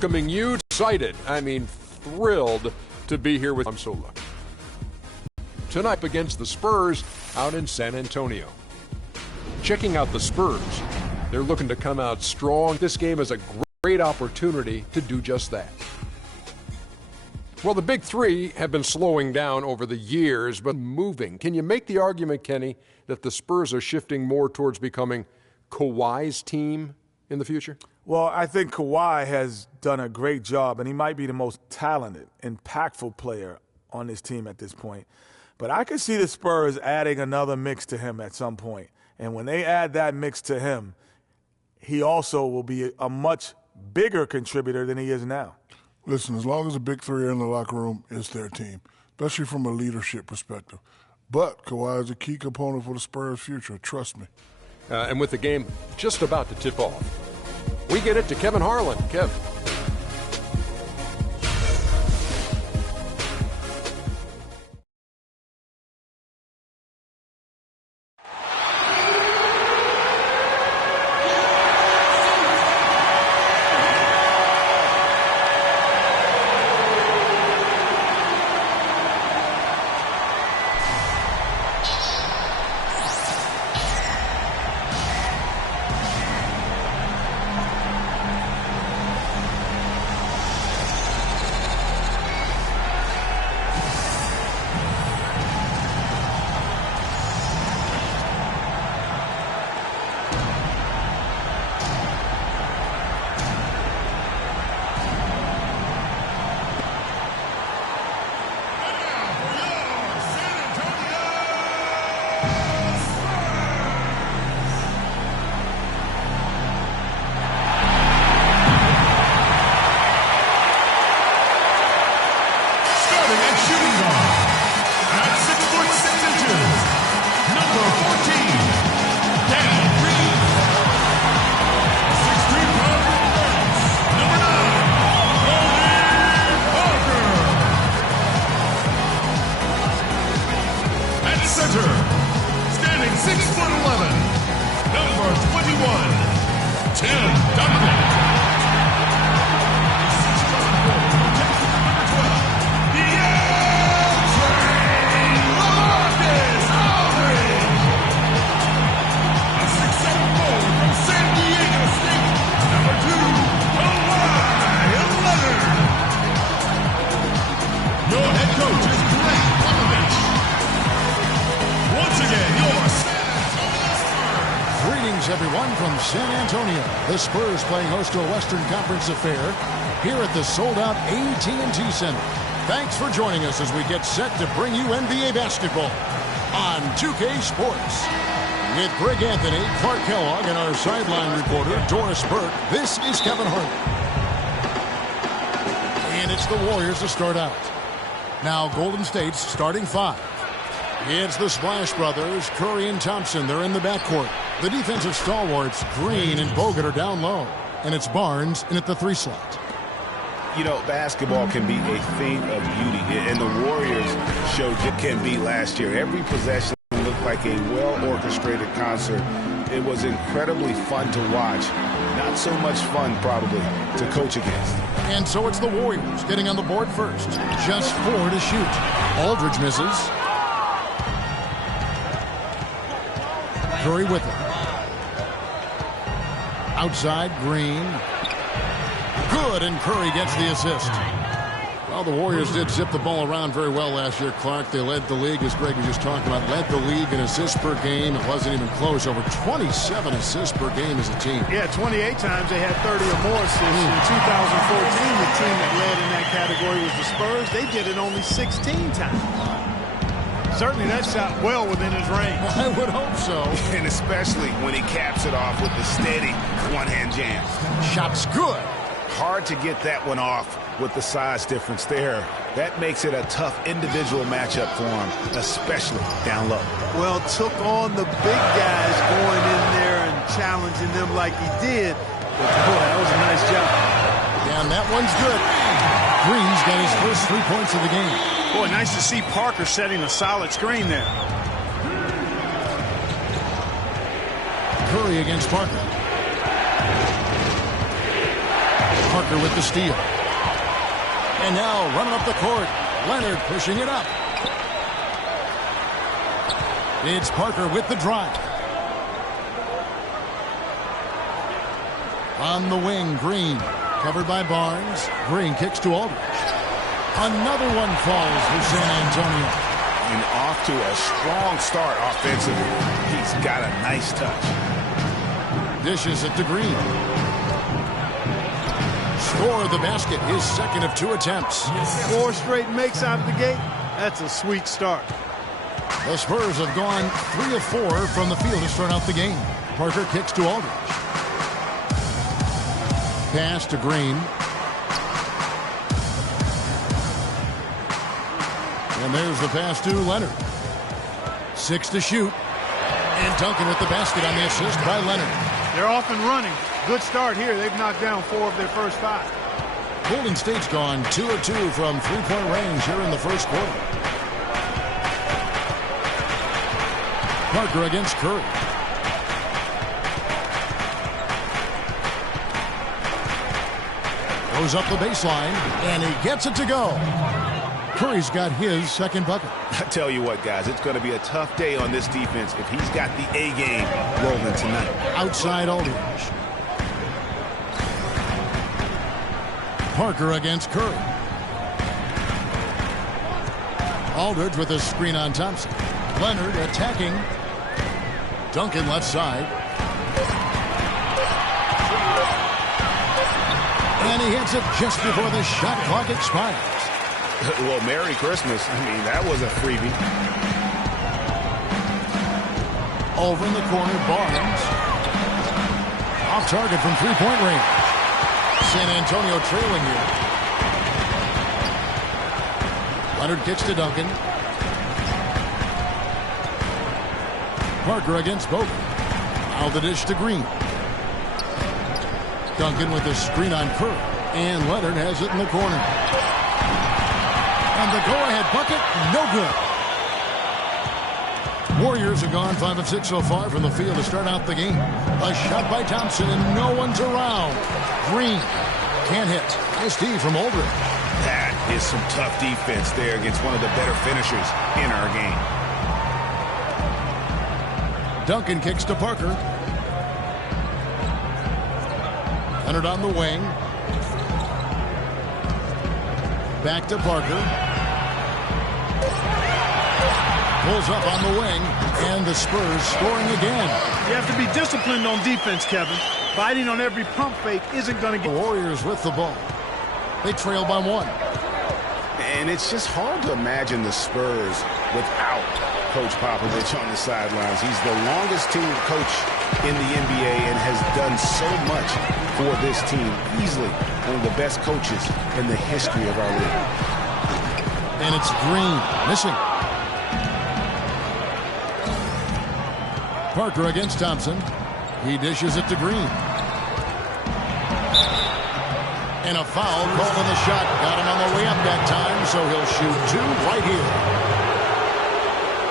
Welcoming you, excited, thrilled to be here with. I'm so lucky. Tonight against the Spurs out in San Antonio. Checking out the Spurs. They're looking to come out strong. This game is a great opportunity to do just that. Well, the big three have been slowing down over the years, but moving. Can you make the argument, Kenny, that the Spurs are shifting more towards becoming Kawhi's team in the future? Well, I think Kawhi has done a great job, and he might be the most talented, impactful player on this team at this point. But I could see the Spurs adding another mix to him at some point. And when they add that mix to him, he also will be a much bigger contributor than he is now. Listen, as long as the big three are in the locker room, it's their team, especially from a leadership perspective. But Kawhi is a key component for the Spurs' future, trust me. And with the game just about to tip off, we get it to Kevin Harlan. Kev. Everyone from San Antonio. The Spurs playing host to a Western Conference affair here at the sold-out AT&T Center. Thanks for joining us as we get set to bring you NBA basketball on 2K Sports. With Greg Anthony, Clark Kellogg, and our sideline reporter, Doris Burke, this is Kevin Harlan. And it's the Warriors to start out. Now Golden State's starting five. It's the Splash Brothers, Curry and Thompson. They're in the backcourt. The defensive stalwarts, Green and Bogut, are down low. And it's Barnes in at the 3 slot. You know, basketball can be a thing of beauty. And the Warriors showed it can be last year. Every possession looked like a well-orchestrated concert. It was incredibly fun to watch. Not so much fun, probably, to coach against. And so it's the Warriors getting on the board first. Just 4 to shoot. Aldridge misses. Curry with it. Outside, Green. Good, and Curry gets the assist. Well, the Warriors did zip the ball around very well last year, Clark. They led the league, as Greg was just talking about, led the league in assists per game. It wasn't even close. Over 27 assists per game as a team. Yeah, 28 times they had 30 or more assists. In 2014, the team that led in that category was the Spurs. They did it only 16 times. Certainly that shot well within his range. I would hope so. And especially when he caps it off with the steady one-hand jam. Shot's good. Hard to get that one off with the size difference there. That makes it a tough individual matchup for him, especially down low. Well, took on the big guys going in there and challenging them like he did. But boy, that was a nice job. Yeah, and that one's good. Green's got his first 3 points of the game. Boy, nice to see Parker setting a solid screen there. Curry against Parker. Parker with the steal. And now running up the court. Leonard pushing it up. It's Parker with the drive. On the wing, Green. Covered by Barnes. Green kicks to Aldridge. Another one falls for San Antonio. And off to a strong start offensively. He's got a nice touch. Dishes it to Green. Score the basket, his second of 2 attempts. 4 straight makes out of the gate. That's a sweet start. The Spurs have gone 3 of 4 from the field to start out the game. Parker kicks to Aldridge. Pass to Green. And there's the pass to Leonard. 6 to shoot. And Duncan with the basket on the assist by Leonard. They're off and running. Good start here. They've knocked down 4 of their first 5. Golden State's gone 2 of 2 from three-point range here in the first quarter. Parker against Curry. Goes up the baseline, and he gets it to go. Curry's got his second bucket. I tell you what, guys, it's going to be a tough day on this defense if he's got the A game rolling tonight. Outside Aldridge. Parker against Curry. Aldridge with a screen on Thompson. Leonard attacking. Duncan left side. And he hits it just before the shot clock expires. Well, Merry Christmas. I mean, that was a freebie. Over in the corner, Barnes. Off target from three-point range. San Antonio trailing here. Leonard kicks to Duncan. Parker against Bogan. Now the dish to Green. Duncan with a screen on Curry. And Leonard has it in the corner. And the go-ahead bucket, no good. Warriors have gone 5 of 6 so far from the field to start out the game. A shot by Thompson, and no one's around. Green can't hit. Nice D from Aldridge. That is some tough defense there against one of the better finishers in our game. Duncan kicks to Parker. Leonard on the wing. Back to Parker. Pulls up on the wing, and the Spurs scoring again. You have to be disciplined on defense, Kevin. Fighting on every pump fake isn't going to The get... Warriors with the ball. They trail by 1. And it's just hard to imagine the Spurs without Coach Popovich on the sidelines. He's the longest tenured coach in the NBA and has done so much for this team. Easily one of the best coaches in the history of our league. And it's Green missing. Parker against Thompson. He dishes it to Green. And a foul called on the shot. Got him on the way up that time, so he'll shoot 2 right here.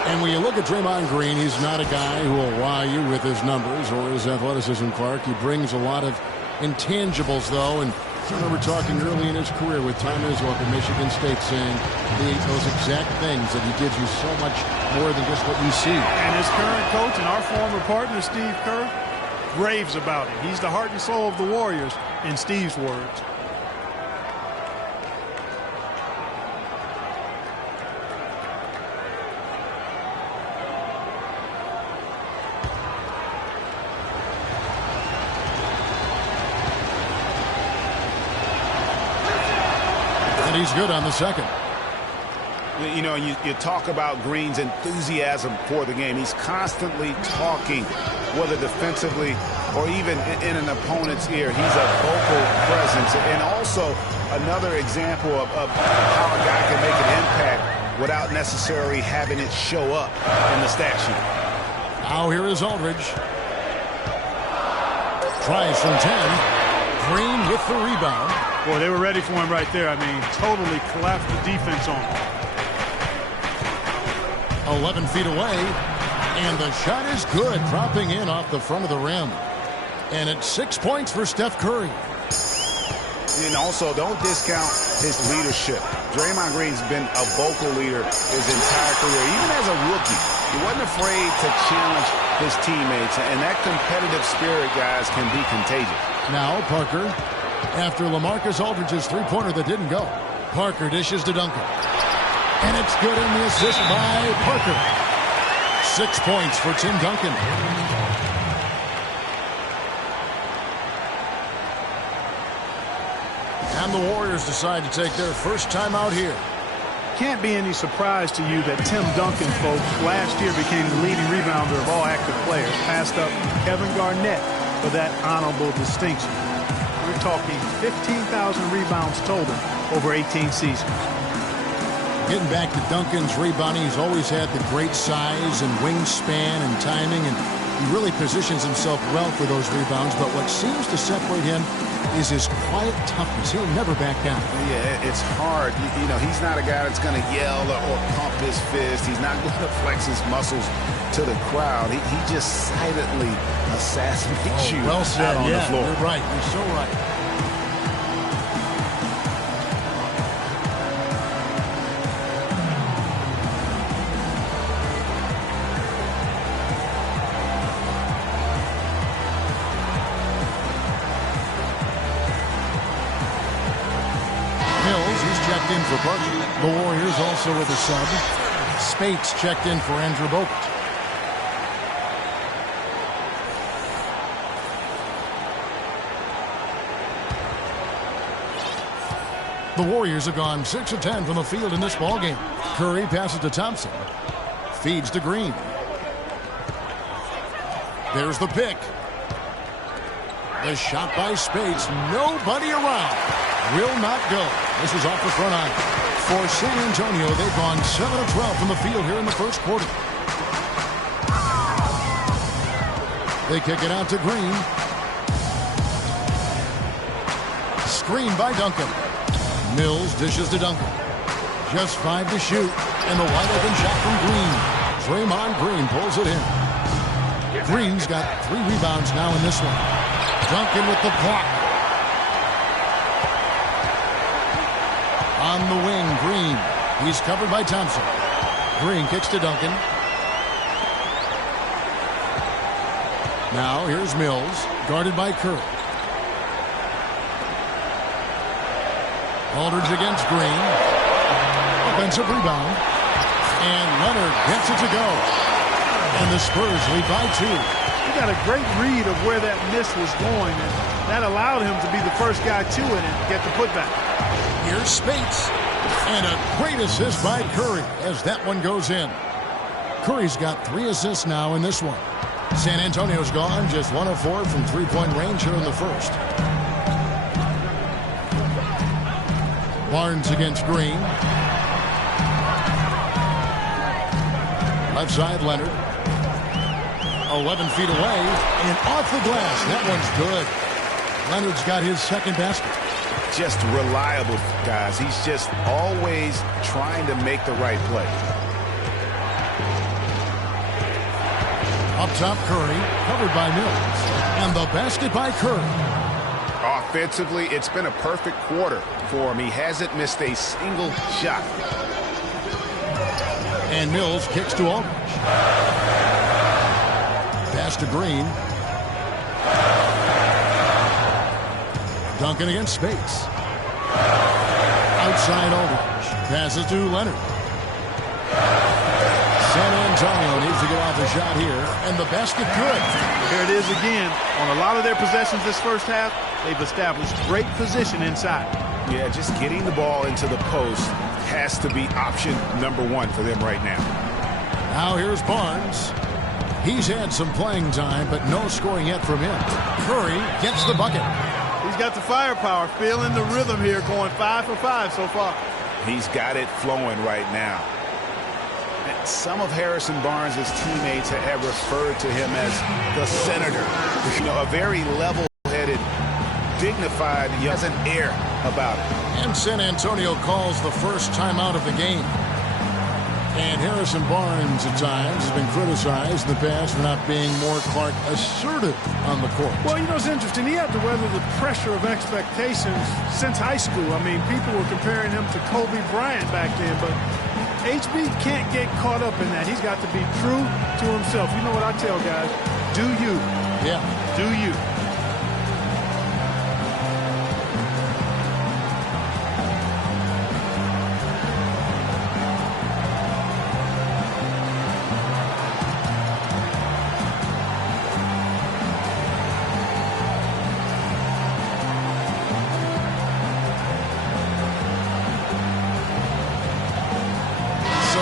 And when you look at Draymond Green, he's not a guy who will wow you with his numbers or his athleticism, Clark. He brings a lot of intangibles, though, and I remember talking early in his career with Tom Izzo at Michigan State saying those exact things, that he gives you so much more than just what you see. And his current coach and our former partner, Steve Kerr, raves about it. He's the heart and soul of the Warriors, in Steve's words. And he's good on the second. You know, you talk about Green's enthusiasm for the game. He's constantly talking, whether defensively or even in an opponent's ear. He's a vocal presence. And also another example of how a guy can make an impact without necessarily having it show up in the stat sheet. Now here is Aldridge. Tries from 10. Green with the rebound. Boy, they were ready for him right there. I mean, totally collapsed the defense on him. 11 feet away, and the shot is good, dropping in off the front of the rim. And it's 6 points for Steph Curry. And also, don't discount his leadership. Draymond Green's been a vocal leader his entire career. Even as a rookie, he wasn't afraid to challenge his teammates. And that competitive spirit, guys, can be contagious. Now Parker, after LaMarcus Aldridge's three-pointer that didn't go. Parker dishes to Duncan. And it's good in the assist by Parker. 6 points for Tim Duncan. And the Warriors decide to take their first time out here. Can't be any surprise to you that Tim Duncan, folks, last year became the leading rebounder of all active players, passed up Kevin Garnett for that honorable distinction. We're talking 15,000 rebounds total over 18 seasons. Getting back to Duncan's rebounding, he's always had the great size and wingspan and timing, and he really positions himself well for those rebounds. But what seems to separate him is his quiet toughness. He'll never back down. Yeah, it's hard. You know, he's not a guy that's going to yell or pump his fist. He's not going to flex his muscles to the crowd. He just silently assassinates you well said. out on the floor. You're right. You're so right. Checked in for Parker. The Warriors also with a sub. Spates checked in for Andrew Bogut. The Warriors have gone 6 of 10 from the field in this ballgame. Curry passes to Thompson. Feeds to Green. There's the pick. The shot by Spates. Nobody around. Will not go. This is off the front line. For San Antonio, they've gone 7 of 12 from the field here in the first quarter. They kick it out to Green. Screen by Duncan. Mills dishes to Duncan. Just 5 to shoot. And the wide open shot from Green. Draymond Green pulls it in. Green's got 3 rebounds now in this one. Duncan with the block. On the wing, Green. He's covered by Thompson. Green kicks to Duncan. Now here's Mills, guarded by Curry. Aldridge against Green. Offensive rebound. And Leonard gets it to go. And the Spurs lead by 2. He got a great read of where that miss was going, and that allowed him to be the first guy to it and get the putback. Here's Spates. And a great assist by Curry as that one goes in. Curry's got 3 assists now in this one. San Antonio's gone just 1 of 4 from three-point range here in the first. Barnes against Green. Left side, Leonard. 11 feet away and off the glass. That one's good. Leonard's got his second basket. Just reliable, guys. He's just always trying to make the right play. Up top, Curry, covered by Mills. And the basket by Curry. Offensively, it's been a perfect quarter for him. He hasn't missed a single shot. And Mills kicks to Aldridge. Pass to Green. Duncan against Spates. Outside Aldridge. Passes to Leonard. San Antonio needs to get off a shot here. And the basket good. Here it is again. On a lot of their possessions this first half, they've established great position inside. Yeah, just getting the ball into the post has to be option number 1 for them right now. Now here's Barnes. He's had some playing time, but no scoring yet from him. Curry gets the bucket. He's got the firepower, feeling the rhythm here, going 5 for 5 so far. He's got it flowing right now. And some of Harrison Barnes' teammates have referred to him as the senator. You know, a very level-headed, dignified, he has an air about it. And San Antonio calls the first timeout of the game. And Harrison Barnes at times has been criticized in the past for not being more Clark assertive on the court. Well, you know, it's interesting. He had to weather the pressure of expectations since high school. I mean, people were comparing him to Kobe Bryant back then, but HB can't get caught up in that. He's got to be true to himself. You know what I tell guys? Do you. Yeah. Do you.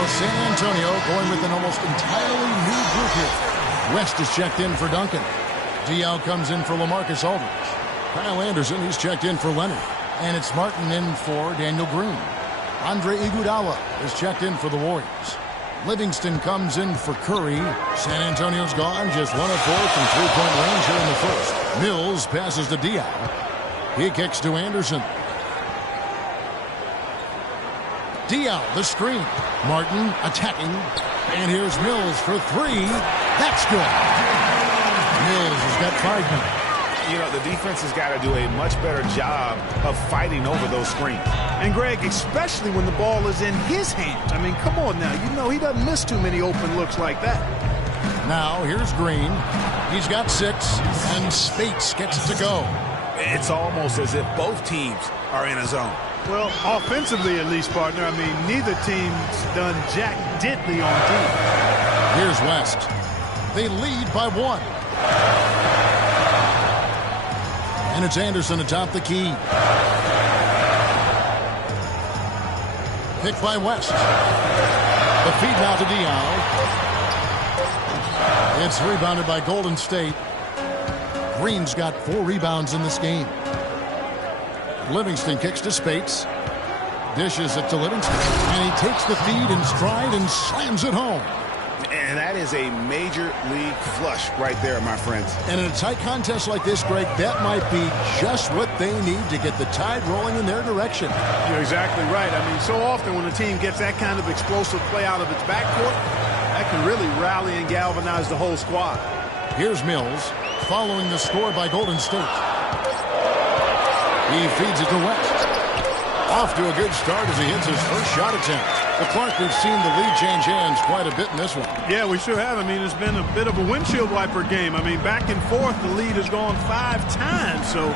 San Antonio going with an almost entirely new group here. West is checked in for Duncan. Diaw comes in for LaMarcus Aldridge. Kyle Anderson, he's checked in for Leonard. And it's Martin in for Daniel Green. Andre Iguodala is checked in for the Warriors. Livingston comes in for Curry. San Antonio's gone, just 1 of 4 from three-point range here in the first. Mills passes to Diaw. He kicks to Anderson. Diaw, the screen. Martin attacking. And here's Mills for 3. That's good. Mills has got 5 minutes. You know, the defense has got to do a much better job of fighting over those screens. And, Greg, especially when the ball is in his hands. I mean, come on now. You know he doesn't miss too many open looks like that. Now, here's Green. He's got 6, and Spates gets it to go. It's almost as if both teams are in a zone. Well, offensively at least, partner. I mean, neither team's done jack diddly on D. Here's West. They lead by 1. And it's Anderson atop the key. Picked by West. The feed now to Diaw. It's rebounded by Golden State. Green's got 4 rebounds in this game. Livingston kicks to Spates. Dishes it to Livingston. And he takes the feed in stride and slams it home. And that is a major league flush right there, my friends. And in a tight contest like this, Greg, that might be just what they need to get the tide rolling in their direction. You're exactly right. I mean, so often when a team gets that kind of explosive play out of its backcourt, that can really rally and galvanize the whole squad. Here's Mills, following the score by Golden State. He feeds it to West. Off to a good start as he hits his first shot attempt. But Clark, we've seen the lead change hands quite a bit in this one. Yeah, we sure have. I mean, it's been a bit of a windshield wiper game. I mean, back and forth, the lead has gone 5 times, so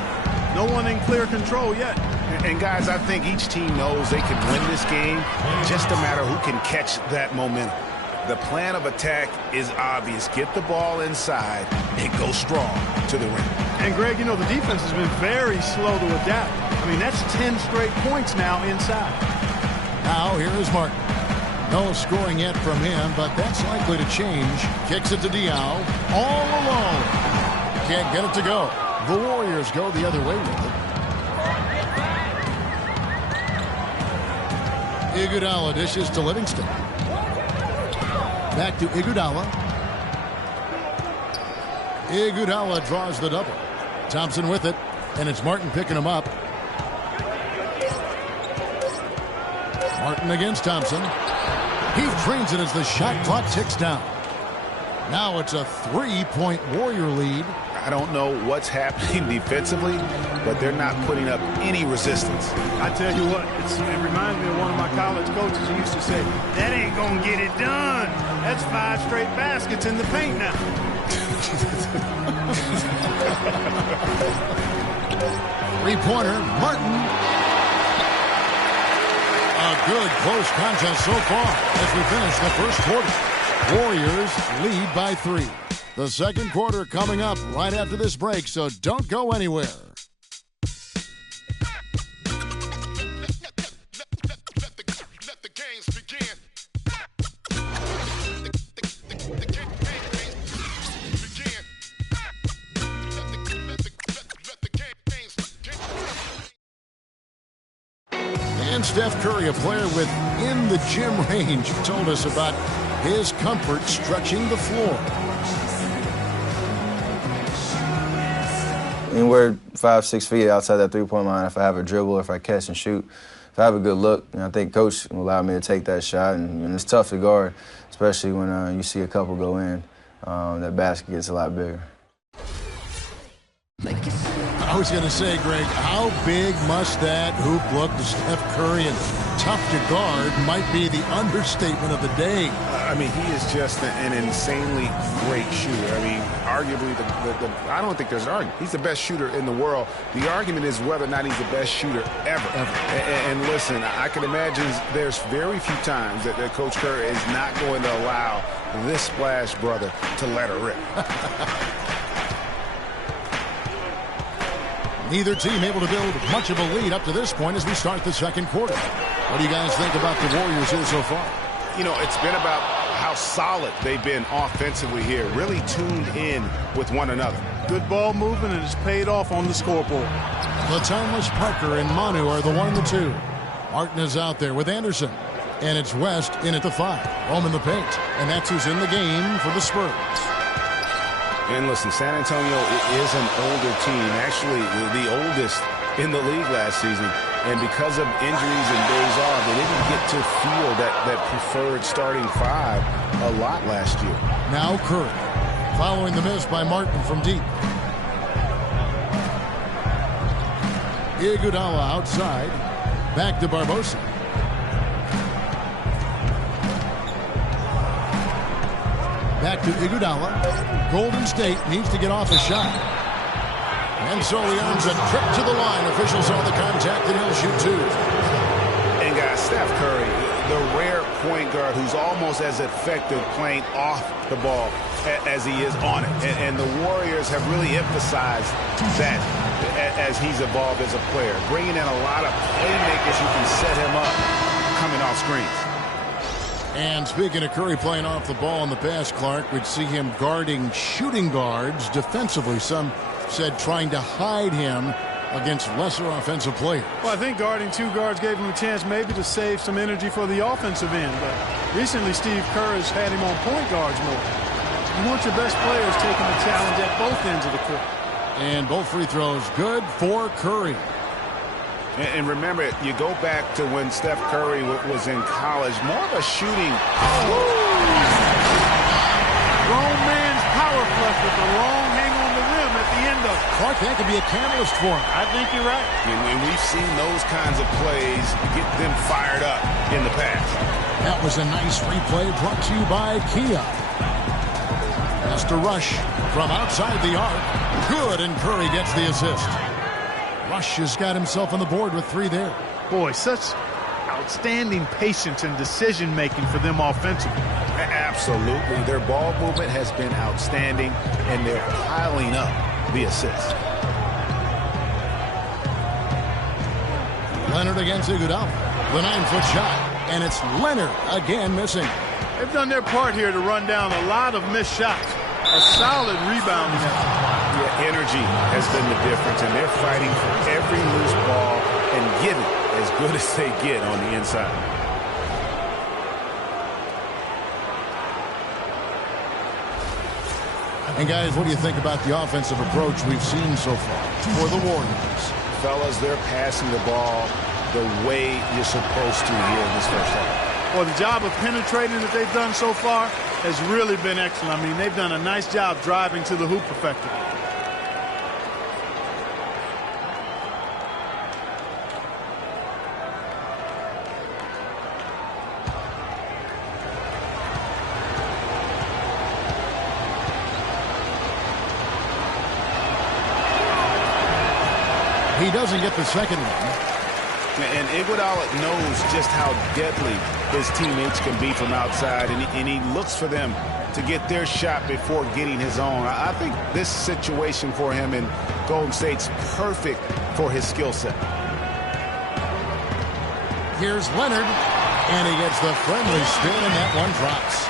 no one in clear control yet. And guys, I think each team knows they can win this game, just a matter who can catch that momentum. The plan of attack is obvious. Get the ball inside and go strong to the rim. And, Greg, you know, the defense has been very slow to adapt. I mean, that's 10 straight points now inside. Now, here is Martin. No scoring yet from him, but that's likely to change. Kicks it to Diaw. All alone. Can't get it to go. The Warriors go the other way with it. Iguodala dishes to Livingston. Back to Iguodala. Iguodala draws the double. Thompson with it, and it's Martin picking him up. Martin against Thompson. He drains it as the shot clock ticks down. Now it's a 3-point Warrior lead. I don't know what's happening defensively, but they're not putting up any resistance. I tell you what, it reminds me of one of my college coaches who used to say, that ain't going to get it done. That's 5 straight baskets in the paint now. Three-pointer, Martin. A good close contest so far as we finish the first quarter. Warriors lead by 3. The second quarter coming up right after this break, so don't go anywhere. And Steph Curry, a player within the gym range, told us about his comfort stretching the floor. anywhere 5-6 feet outside that three-point line. If I have a dribble, if I catch and shoot, if I have a good look, I think Coach will allow me to take that shot. And it's tough to guard, especially when you see a couple go in. That basket gets a lot bigger. I was going to say, Greg, how big must that hoop look to Steph Curry? And tough to guard might be the understatement of the day. I mean, he is just an insanely great shooter. I mean, arguably, I don't think there's an argument. He's the best shooter in the world. The argument is whether or not he's the best shooter ever. And listen, I can imagine there's very few times that Coach Curry is not going to allow this splash brother to let her rip. Neither team able to build much of a lead up to this point as we start the second quarter. What do you guys think about the Warriors here so far? You know, it's been about how solid they've been offensively here, really tuned in with one another. Good ball movement, and it's paid off on the scoreboard. Thomas Parker and Manu are the 1 and the 2. Martin is out there with Anderson. And it's West in at the 5. Home in the paint. And that's who's in the game for the Spurs. And listen, San Antonio is an older team, actually the oldest in the league last season. And because of injuries and days off, they didn't get to feel that preferred starting 5 a lot last year. Now Curry, following the miss by Martin from deep. Iguodala outside, back to Barbosa. Back to Iguodala. Golden State needs to get off a shot. And so he earns a trip to the line. Officials saw the contact and he'll shoot 2. And guys, Steph Curry, the rare point guard who's almost as effective playing off the ball as he is on it. And the Warriors have really emphasized that as he's evolved as a player, bringing in a lot of playmakers who can set him up coming off screens. And speaking of Curry playing off the ball in the pass, Clark, we'd see him guarding shooting guards defensively. Some said trying to hide him against lesser offensive players. Well, I think guarding 2 guards gave him a chance maybe to save some energy for the offensive end. But recently, Steve Kerr has had him on point guards more. You want your best players taking the challenge at both ends of the court. And both free throws good for Curry. And remember, you go back to when Steph Curry was in college, more of a shooting. Grown man's power flush with a long hang on the rim at the end of it. Clark, that could be a catalyst for him. I think you're right. And we've seen those kinds of plays get them fired up in the past. That was a nice replay brought to you by Kia. Has to Rush from outside the arc. Good, and Curry gets the assist. Rush has got himself on the board with 3 there. Boy, such outstanding patience and decision-making for them offensively. Absolutely. Their ball movement has been outstanding, and they're piling up the assists. Leonard against Iguodala. The 9-foot shot, and it's Leonard again missing. They've done their part here to run down a lot of missed shots. A solid rebounding effort. Yeah, energy has been the difference, and they're fighting for every loose ball and giving as good as they get on the inside. And guys, what do you think about the offensive approach we've seen so far for the Warriors? Fellas, they're passing the ball the way you're supposed to here in this first half. Well, the job of penetrating that they've done so far has really been excellent. I mean, they've done a nice job driving to the hoop effectively. He doesn't get the second one. And Iguodala knows just how deadly his teammates can be from outside, and he looks for them to get their shot before getting his own. I think this situation for him in Golden State's perfect for his skill set. Here's Leonard, and he gets the friendly spin, and that one drops.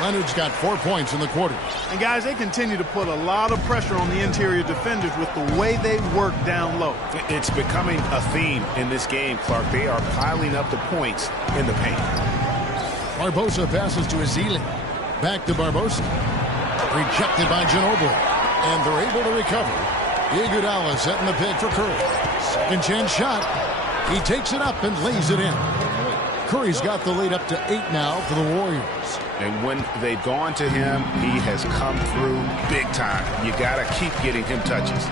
Leonard's got 4 points in the quarter. And guys, they continue to put a lot of pressure on the interior defenders with the way they work down low. It's becoming a theme in this game, Clark. They are piling up the points in the paint. Barbosa passes to Ezeli. Back to Barbosa. Rejected by Ginobili. And they're able to recover. Iguodala setting the pick for Curry. Second chance shot. He takes it up and lays it in. Curry's got the lead up to 8 now for the Warriors. And when they've gone to him, he has come through big time. You got to keep getting him touches.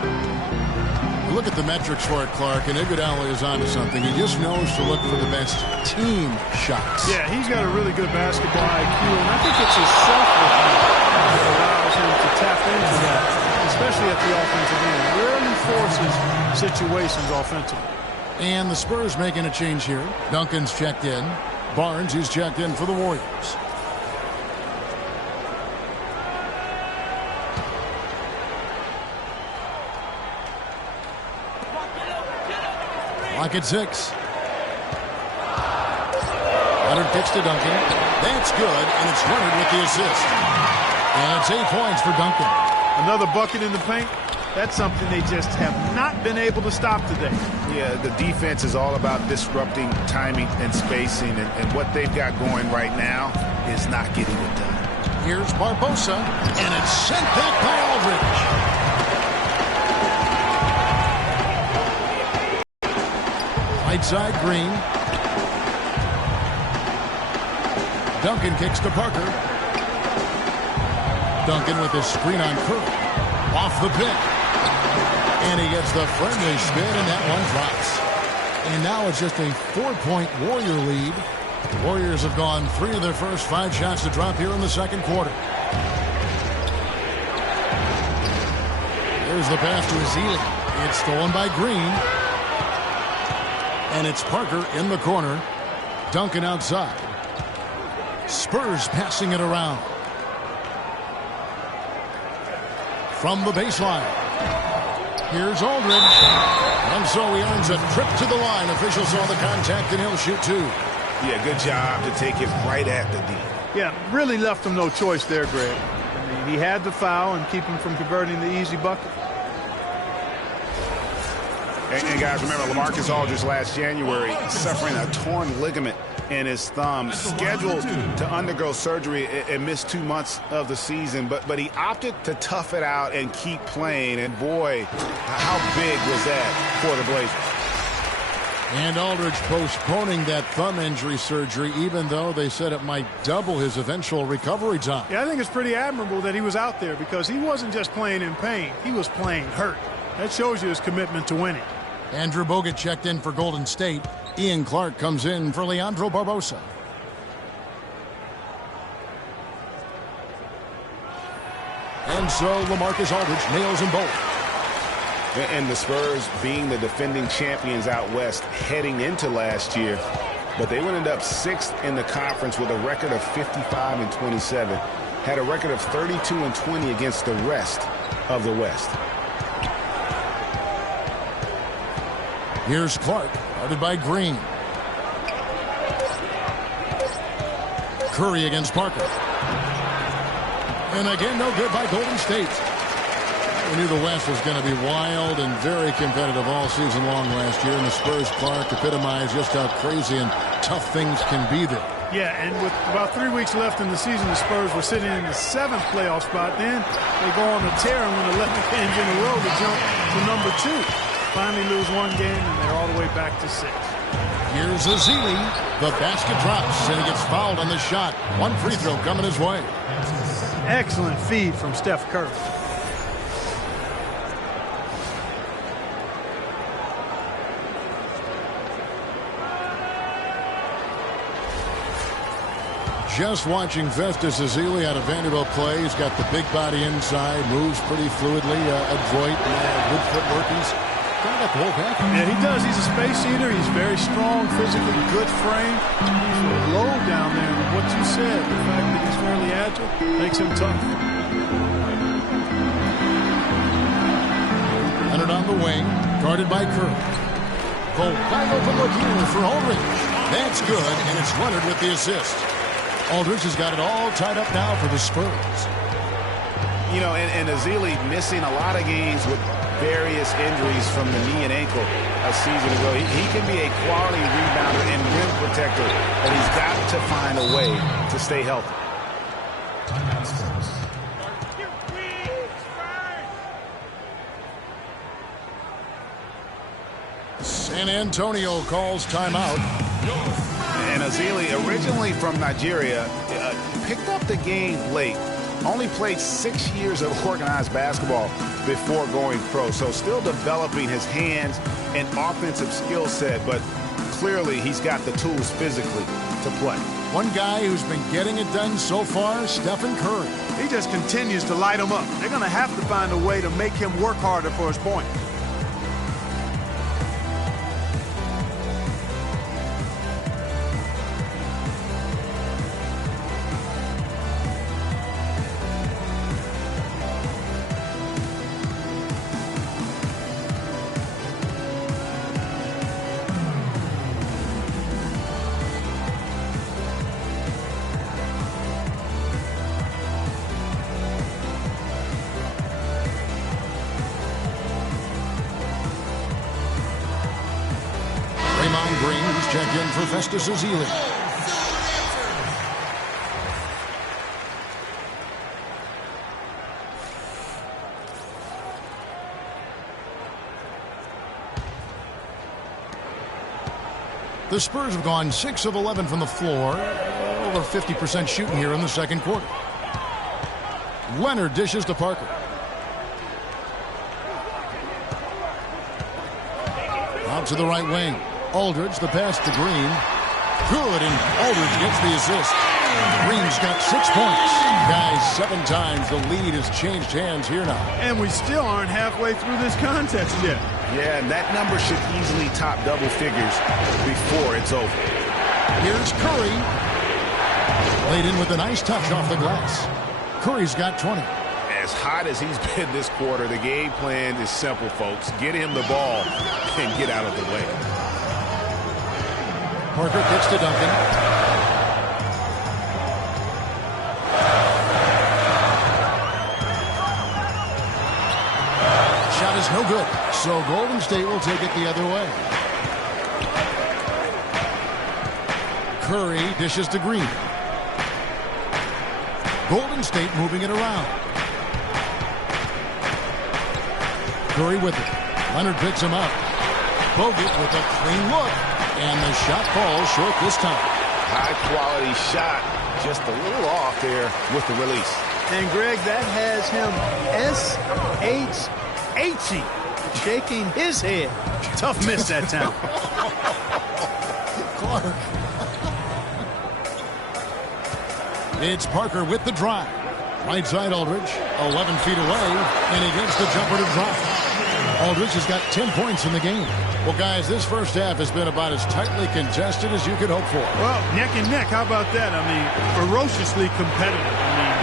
Look at the metrics for it, Clark, and Iguodala is onto something. He just knows to look for the best team shots. Yeah, he's got a really good basketball IQ, and I think it's his self-reliance that allows him to tap into that, especially at the offensive end. Rarely forces situations offensively. And the Spurs making a change here. Duncan's checked in. Barnes is checked in for the Warriors. Lock at 6. Leonard kicks to Duncan. That's good, and it's Leonard with the assist. And it's 8 points for Duncan. Another bucket in the paint. That's something they just have not been able to stop today. Yeah, the defense is all about disrupting timing and spacing, and what they've got going right now is not getting it done. Here's Barbosa, and it's sent back by Aldridge. Right side, Green. Duncan kicks to Parker. Duncan with his screen on Curry. Off the pick. And he gets the friendly spin, and that one drops. And now it's just a 4-point Warrior lead. The Warriors have gone 3 of their first 5 shots to drop here in the second quarter. There's the pass to Ezeli. It's stolen by Green. And it's Parker in the corner. Duncan outside. Spurs passing it around. From the baseline. Here's Aldridge. And so he earns a trip to the line. Officials saw the contact, and he'll shoot 2. Yeah, good job to take it right at the D. Yeah, really left him no choice there, Greg. I mean, he had the foul and keep him from converting the easy bucket. And guys, remember, LaMarcus Aldridge last January suffering a torn ligament in his thumb, scheduled to undergo surgery and miss 2 months of the season, but he opted to tough it out and keep playing, and boy, how big was that for the Blazers. And Aldridge postponing that thumb injury surgery, even though they said it might double his eventual recovery time. Yeah, I think it's pretty admirable that he was out there, because he wasn't just playing in pain, he was playing hurt. That shows you his commitment to winning. Andrew Bogut checked in for Golden State. Ian Clark comes in for Leandro Barbosa. And so LaMarcus Aldridge nails them both. And the Spurs being the defending champions out west heading into last year, but they would end up 6th in the conference with a record of 55-27. Had a record of 32-20 against the rest of the West. Here's Clark, guarded by Green. Curry against Parker. And again, no good by Golden State. We knew the West was going to be wild and very competitive all season long last year, and the Spurs, Clark, epitomized just how crazy and tough things can be there. Yeah, and with about 3 weeks left in the season, the Spurs were sitting in the 7th playoff spot. Then they go on a tear and win 11 games in a row to jump to number 2. Finally lose 1 game, and they're all the way back to 6. Here's Ezeli. The basket drops, and he gets fouled on the shot. 1 free throw coming his way. Excellent feed from Steph Curry. Just watching Festus Ezeli out of Vanderbilt play. He's got the big body inside, moves pretty fluidly, adroit, good footwork. He's got the whole package. Yeah, he does. He's a space eater. He's very strong, physically, good frame. He's low down there. But what you said, the fact that he's fairly agile, makes him tough. Leonard on the wing, guarded by Curry. The wide open look here for Aldridge. That's good, and it's Leonard with the assist. Aldridge has got it all tied up now for the Spurs. You know, and Ezeli missing a lot of games with various injuries from the knee and ankle a season ago. He can be a quality rebounder and rim protector, but he's got to find a way to stay healthy. San Antonio calls timeout. And Azili, originally from Nigeria, picked up the game late. Only played 6 years of organized basketball before going pro. So still developing his hands and offensive skill set, but clearly he's got the tools physically to play. One guy who's been getting it done so far, Stephen Curry. He just continues to light him up. They're going to have to find a way to make him work harder for his point. Checked in for Festus Ezeli. The Spurs have gone 6 of 11 from the floor. Over 50% shooting here in the second quarter. Leonard dishes to Parker. Out to the right wing. Aldridge, the pass to Green. Good, and Aldridge gets the assist. Green's got 6 points. Guys, 7 times the lead has changed hands here now. And we still aren't halfway through this contest yet. Yeah, and that number should easily top double figures before it's over. Here's Curry. Laid in with a nice touch off the glass. Curry's got 20. As hot as he's been this quarter, the game plan is simple, folks. Get him the ball and get out of the way. Parker kicks to Duncan. Shot is no good, so Golden State will take it the other way. Curry dishes to Green. Golden State moving it around. Curry with it. Leonard picks him up. Bogut with a clean look. And the shot falls short this time. High-quality shot. Just a little off there with the release. And, Greg, that has him S-H-H-ing, shaking his head. Tough miss that time. Clark. It's Parker with the drive. Right side Aldridge, 11 feet away, and he gets the jumper to drop. Aldridge has got 10 points in the game. Well, guys, this first half has been about as tightly contested as you could hope for. Well, neck and neck. How about that? I mean, ferociously competitive. I mean,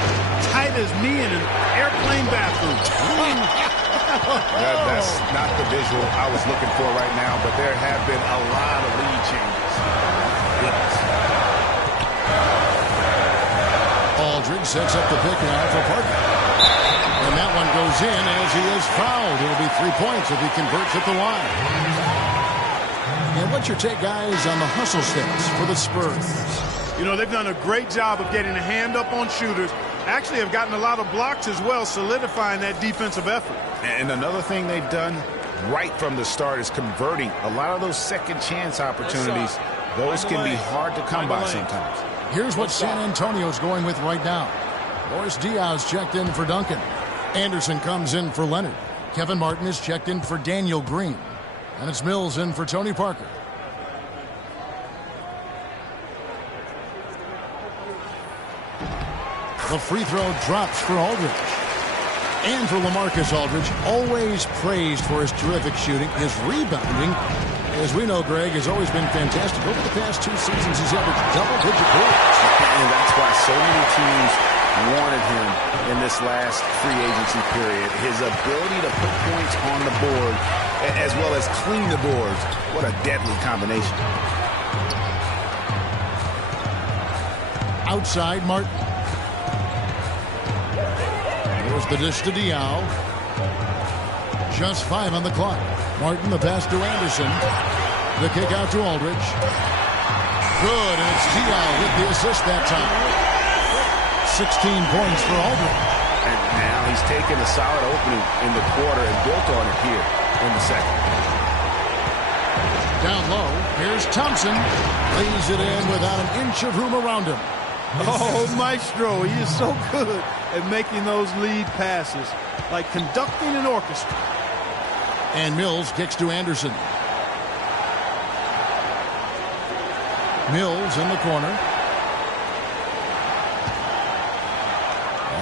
tight as me in an airplane bathroom. That's not the visual I was looking for right now, but there have been a lot of lead changes. Goodness. Aldridge sets up the pick now for Parker. And that one goes in as he is fouled. It'll be 3 points if he converts at the line. And what's your take, guys, on the hustle steps for the Spurs? You know, they've done a great job of getting a hand up on shooters. Actually have gotten a lot of blocks as well, solidifying that defensive effort. And another thing they've done right from the start is converting a lot of those second chance opportunities. Those can be hard to come by sometimes. Here's what San Antonio's going with right now. Boris Diaz checked in for Duncan. Anderson comes in for Leonard. Kevin Martin is checked in for Daniel Green. And it's Mills in for Tony Parker. The free throw drops for Aldridge. And for LaMarcus Aldridge, always praised for his terrific shooting. His rebounding, as we know, Greg, has always been fantastic. Over the past 2 seasons, he's averaged double-digit goals. And that's why so many teams wanted him in this last free agency period. His ability to put points on the board as well as clean the boards. What a deadly combination. Outside, Martin. Here's the dish to Diaw. Just 5 on the clock. Martin, the pass to Anderson. The kick out to Aldridge. Good, and it's Diaw with the assist that time. 16 points for Aldridge. And now he's taken a solid opening in the quarter and built on it here in the second. Down low, here's Thompson. Lays it in without an inch of room around him. Oh, Maestro, he is so good at making those lead passes, like conducting an orchestra. And Mills kicks to Anderson. Mills in the corner.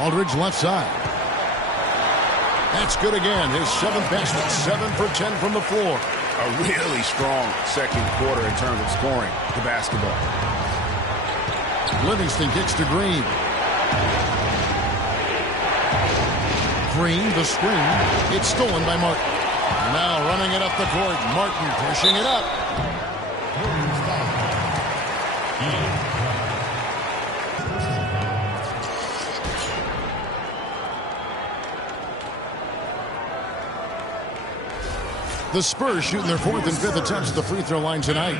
Aldridge left side. That's good again. His 7th basket, 7 for 10 from the floor. A really strong second quarter in terms of scoring the basketball. Livingston kicks to Green. Green, the screen. It's stolen by Martin. Now running it up the court. Martin pushing it up. The Spurs shooting their 4th and 5th attempts at the free throw line tonight.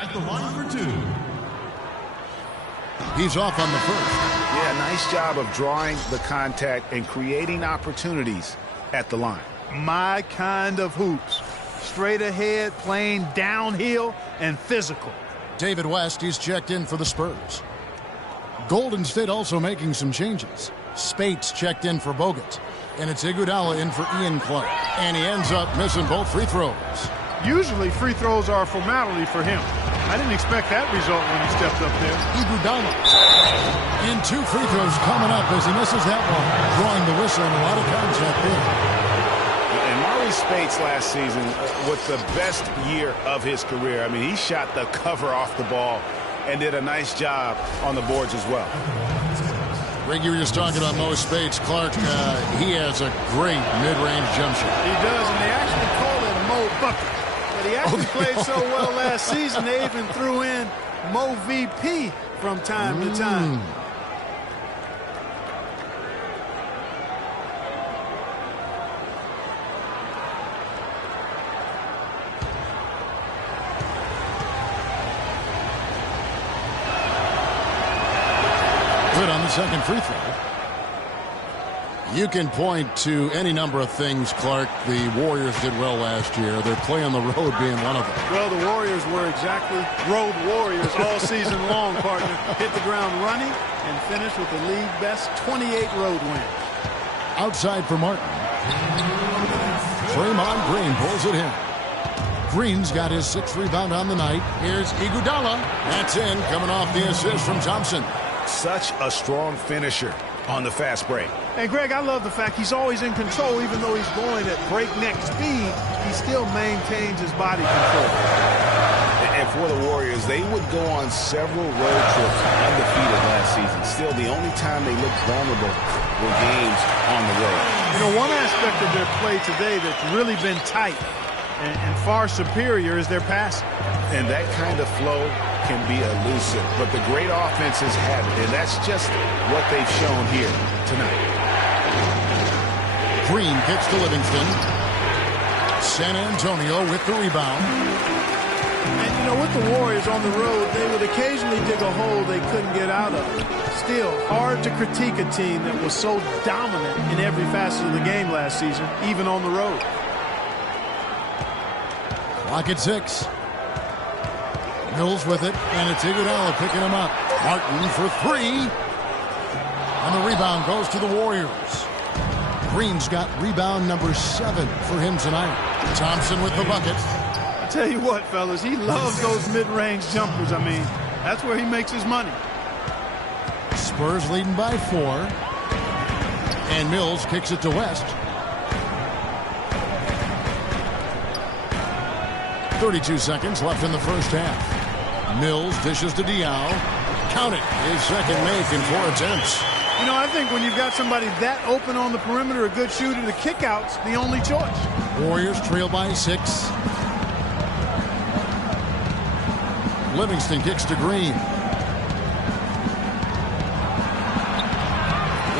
At the line for 2. He's off on the first. Yeah, nice job of drawing the contact and creating opportunities at the line. My kind of hoops. Straight ahead, playing downhill, and physical. David West, he's checked in for the Spurs. Golden State also making some changes. Spates checked in for Bogut. And it's Iguodala in for Ian Clark. And he ends up missing both free throws. Usually free throws are a formality for him. I didn't expect that result when he stepped up there. Iguodala. And 2 free throws coming up as he misses that one. Drawing the whistle and a lot of contact there. And Maurice Spates last season with the best year of his career. I mean, he shot the cover off the ball and did a nice job on the boards as well. Greg, you were just talking about Mo Spates. Clark, he has a great mid-range jump shot. He does, and they actually call it a Mo bucket. But he actually played so well last season, they even threw in Mo VP from time to time. Good on the second free throw. You can point to any number of things, Clark. The Warriors did well last year. Their play on the road being one of them. Well, the Warriors were exactly road warriors all season long, partner. Hit the ground running and finished with the league best 28 road wins. Outside for Martin. Draymond Green pulls it in. Green's got his 6th rebound on the night. Here's Iguodala. That's in, coming off the assist from Thompson. Such a strong finisher on the fast break. And Greg, I love the fact he's always in control. Even though he's going at breakneck speed, he still maintains his body control. And for the Warriors, they would go on several road trips undefeated last season. Still, the only time they looked vulnerable were games on the road. You know, one aspect of their play today that's really been tight and far superior is their passing. And that kind of flow can be elusive, but the great offenses have it, and that's just what they've shown here tonight. Green kicks to Livingston. San Antonio with the rebound. And, you know, with the Warriors on the road, they would occasionally dig a hole they couldn't get out of. Still, hard to critique a team that was so dominant in every facet of the game last season, even on the road. Clock at 6. Mills with it, and it's Iguodala picking him up. Martin for 3. And the rebound goes to the Warriors. Green's got rebound number 7 for him tonight. Thompson with the bucket. I tell you what, fellas, he loves those mid-range jumpers. I mean, that's where he makes his money. Spurs leading by 4. And Mills kicks it to West. 32 seconds left in the first half. Mills dishes to Diaw. Count it. His second make in 4 attempts. You know, I think when you've got somebody that open on the perimeter, a good shooter, the kickout's the only choice. Warriors trail by 6. Livingston kicks to Green.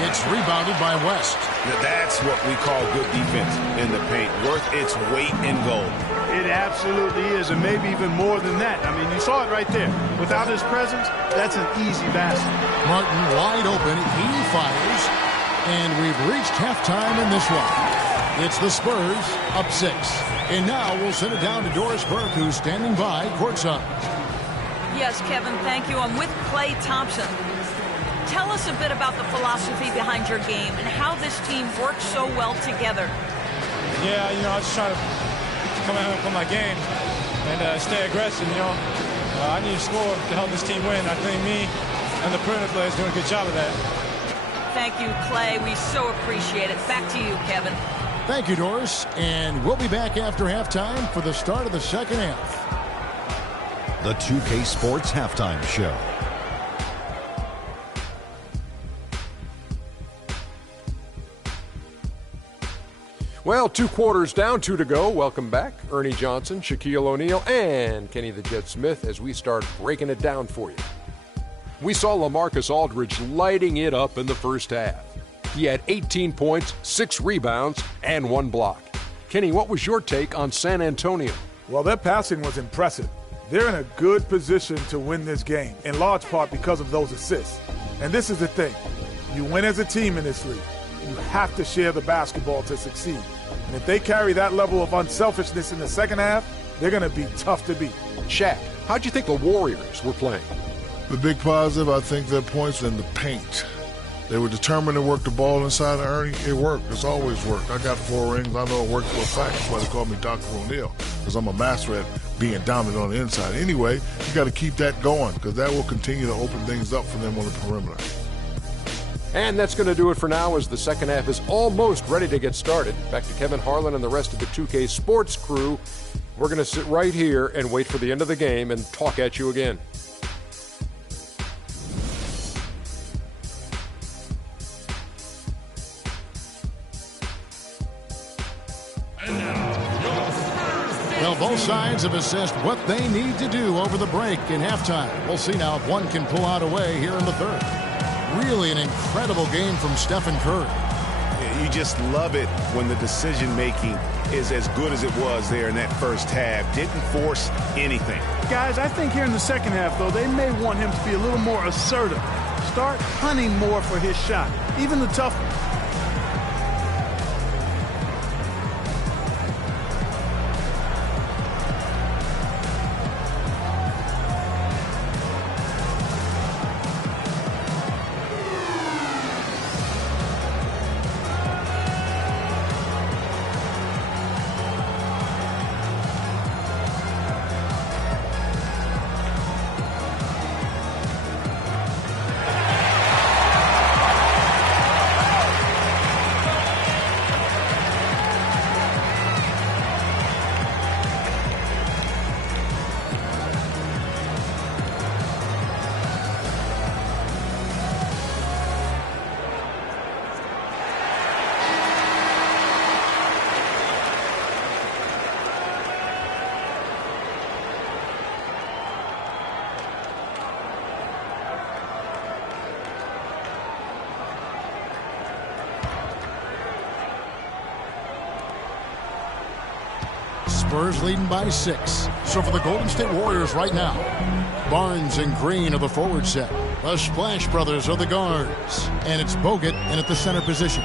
It's rebounded by West. That's what we call good defense in the paint. Worth its weight in gold. It absolutely is, and maybe even more than that. I mean, you saw it right there. Without his presence, that's an easy basket. Martin wide open. He fires. And we've reached halftime in this one. It's the Spurs up 6. And now we'll send it down to Doris Burke, who's standing by courtside. Yes, Kevin, thank you. I'm with Klay Thompson. Tell us a bit about the philosophy behind your game and how this team works so well together. Yeah, I just try to come out and play my game and stay aggressive, I need to score to help this team win. I think me and the perimeter players doing a good job of that. Thank you, Klay. We so appreciate it. Back to you, Kevin. Thank you, Doris. And we'll be back after halftime for the start of the second half. The 2K Sports Halftime Show. Well, 2 quarters down, 2 to go. Welcome back, Ernie Johnson, Shaquille O'Neal, and Kenny the Jet Smith as we start breaking it down for you. We saw LaMarcus Aldridge lighting it up in the first half. He had 18 points, 6 rebounds, and 1 block. Kenny, what was your take on San Antonio? Well, their passing was impressive. They're in a good position to win this game, in large part because of those assists. And this is the thing. You win as a team in this league. You have to share the basketball to succeed. And if they carry that level of unselfishness in the second half, they're going to be tough to beat. Shaq, how'd you think the Warriors were playing? The big positive, I think, their points in the paint. They were determined to work the ball inside of Ernie. It worked. It's always worked. I got 4 rings. I know it worked for a fact. That's why they call me Dr. O'Neal, because I'm a master at being dominant on the inside. Anyway, you got to keep that going, because that will continue to open things up for them on the perimeter. And that's going to do it for now as the second half is almost ready to get started. Back to Kevin Harlan and the rest of the 2K Sports crew. We're going to sit right here and wait for the end of the game and talk at you again. Well, both sides have assessed what they need to do over the break in halftime. We'll see now if one can pull out a way here in the third. Really an incredible game from Steph and Curry. You just love it when the decision-making is as good as it was there in that first half. Didn't force anything. Guys, I think here in the second half, though, they may want him to be a little more assertive. Start hunting more for his shot, even the tough ones. Spurs leading by 6. So for the Golden State Warriors right now, Barnes and Green are the forward set. The Splash Brothers are the guards. And it's Bogut in at the center position.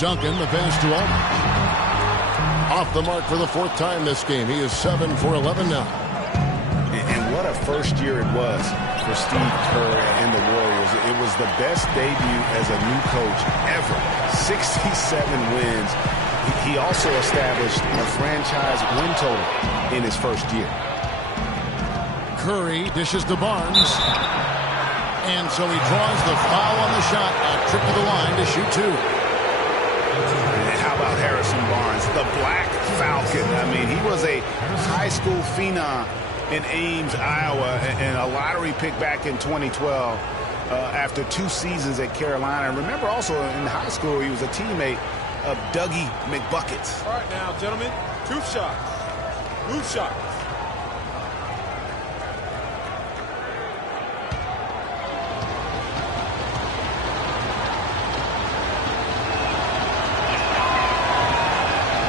Duncan, the pass to Aldridge. Off the mark for the 4th time this game. He is 7 for 11 now. And what a first year it was for Steve Kerr and the Warriors. It was the best debut as a new coach ever. 67 wins. He also established a franchise win total in his first year. Curry dishes to Barnes. And so he draws the foul on the shot. A trip to the line to shoot 2. And how about Harrison Barnes, the Black Falcon? I mean, he was a high school phenom in Ames, Iowa, and a lottery pick back in 2012 after 2 seasons at Carolina. And remember also in high school, he was a teammate of Dougie McBuckets. All right now, gentlemen, 2 shots. 2 shots.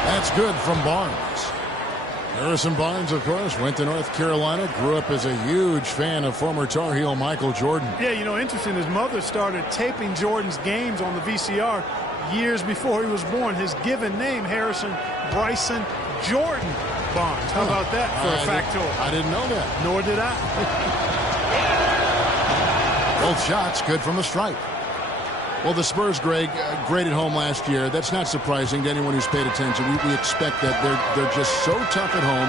That's good from Barnes. Harrison Barnes, of course, went to North Carolina, grew up as a huge fan of former Tar Heel Michael Jordan. Yeah, interesting. His mother started taping Jordan's games on the VCR years before he was born. His given name, Harrison Bryson Jordan Barnes. How about that for a factoid? I didn't know that. Nor did I. Both shots good from the stripe. Well, the Spurs, Greg, great at home last year. That's not surprising to anyone who's paid attention. We expect that they're just so tough at home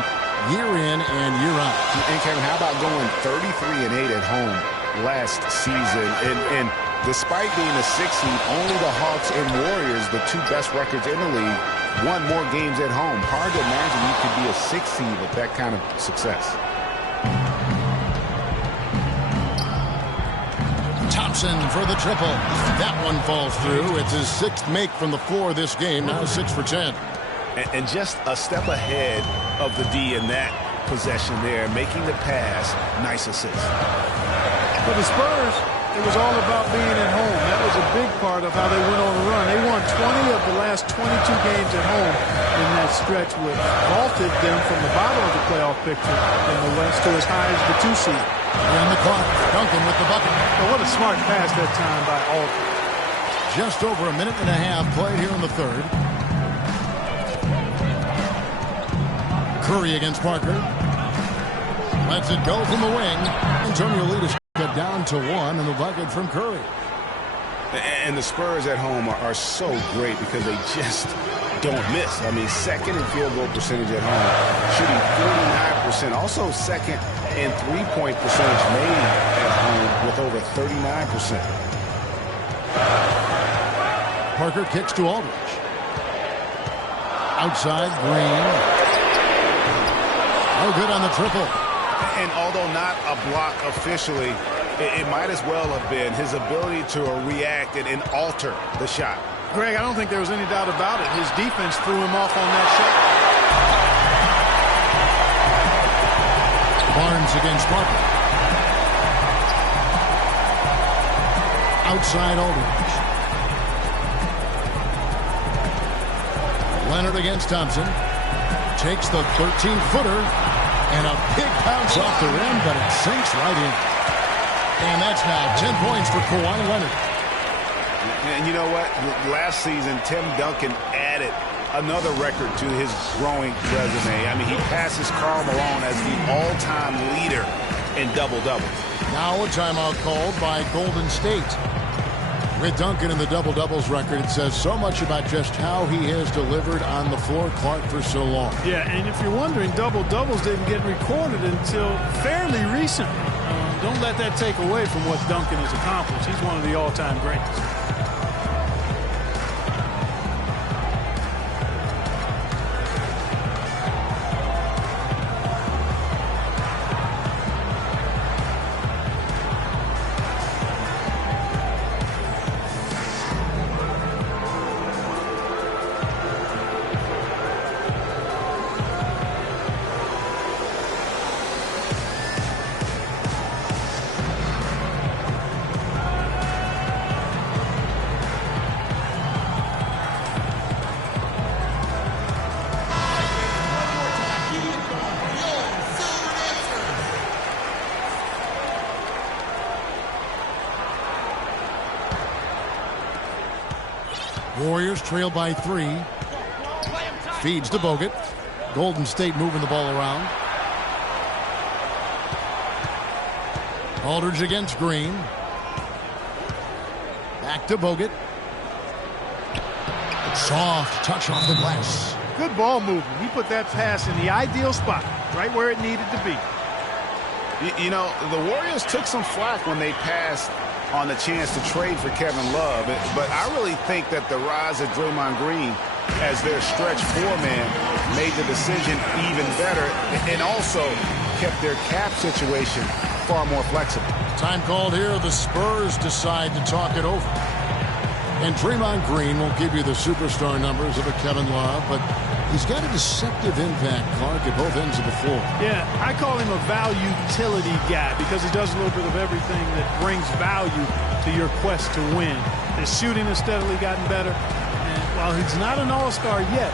year in and year out. And Kevin, how about going 33-8 at home last season? And despite being a 6 seed, only the Hawks and Warriors, the two best records in the league, won more games at home. Hard to imagine you could be a 6 seed with that kind of success. Thompson for the triple. That one falls through. It's his 6th make from the floor this game. Now 6 for 10. And just a step ahead of the D in that possession there, making the pass. Nice assist. For the Spurs, it was all about being at home. That was a big part of how they went on the run. They won 20 of the last 22 games at home in that stretch, which vaulted them from the bottom of the playoff picture in the West to as high as the 2 seed. And the clock. Duncan with the bucket. But what a smart pass that time by Alton. Just over a minute and a half played here in the third. Curry against Parker. Lets it go from the wing. Antonio Leadus cut down to 1 and the bucket from Curry. And the Spurs at home are so great because they just don't miss. I mean, second in field goal percentage at home, shooting 49%. Also second in three-point percentage made at home with over 39%. Parker kicks to Aldridge. Outside, Green. Oh, good on the triple. And although not a block officially, it might as well have been his ability to react and alter the shot. Greg, I don't think there was any doubt about it. His defense threw him off on that shot. Barnes against Parker. Outside Aldridge. Leonard against Thompson. Takes the 13-footer. And a big bounce off the rim, but it sinks right in. And that's now 10 points for Kawhi Leonard. And you know what? Last season, Tim Duncan added another record to his growing resume. I mean, he passes Karl Malone as the all-time leader in double-doubles. Now a timeout called by Golden State. With Duncan in the double-doubles record, it says so much about just how he has delivered on the floor, Clark, for so long. Yeah, and if you're wondering, double-doubles didn't get recorded until fairly recently. Don't let that take away from what Duncan has accomplished. He's one of the all-time greats. Warriors trail by 3. Feeds to Bogut. Golden State moving the ball around. Aldridge against Green. Back to Bogut. Soft touch off the glass. Good ball movement. He put that pass in the ideal spot, right where it needed to be. You know, the Warriors took some flack when they passed on the chance to trade for Kevin Love. But I really think that the rise of Draymond Green as their stretch 4-man made the decision even better and also kept their cap situation far more flexible. Time called here. The Spurs decide to talk it over. And Draymond Green won't give you the superstar numbers of a Kevin Love, but he's got a deceptive impact, Clark, at both ends of the floor. Yeah, I call him a value-utility guy because he does a little bit of everything that brings value to your quest to win. His shooting has steadily gotten better, and while he's not an all-star yet,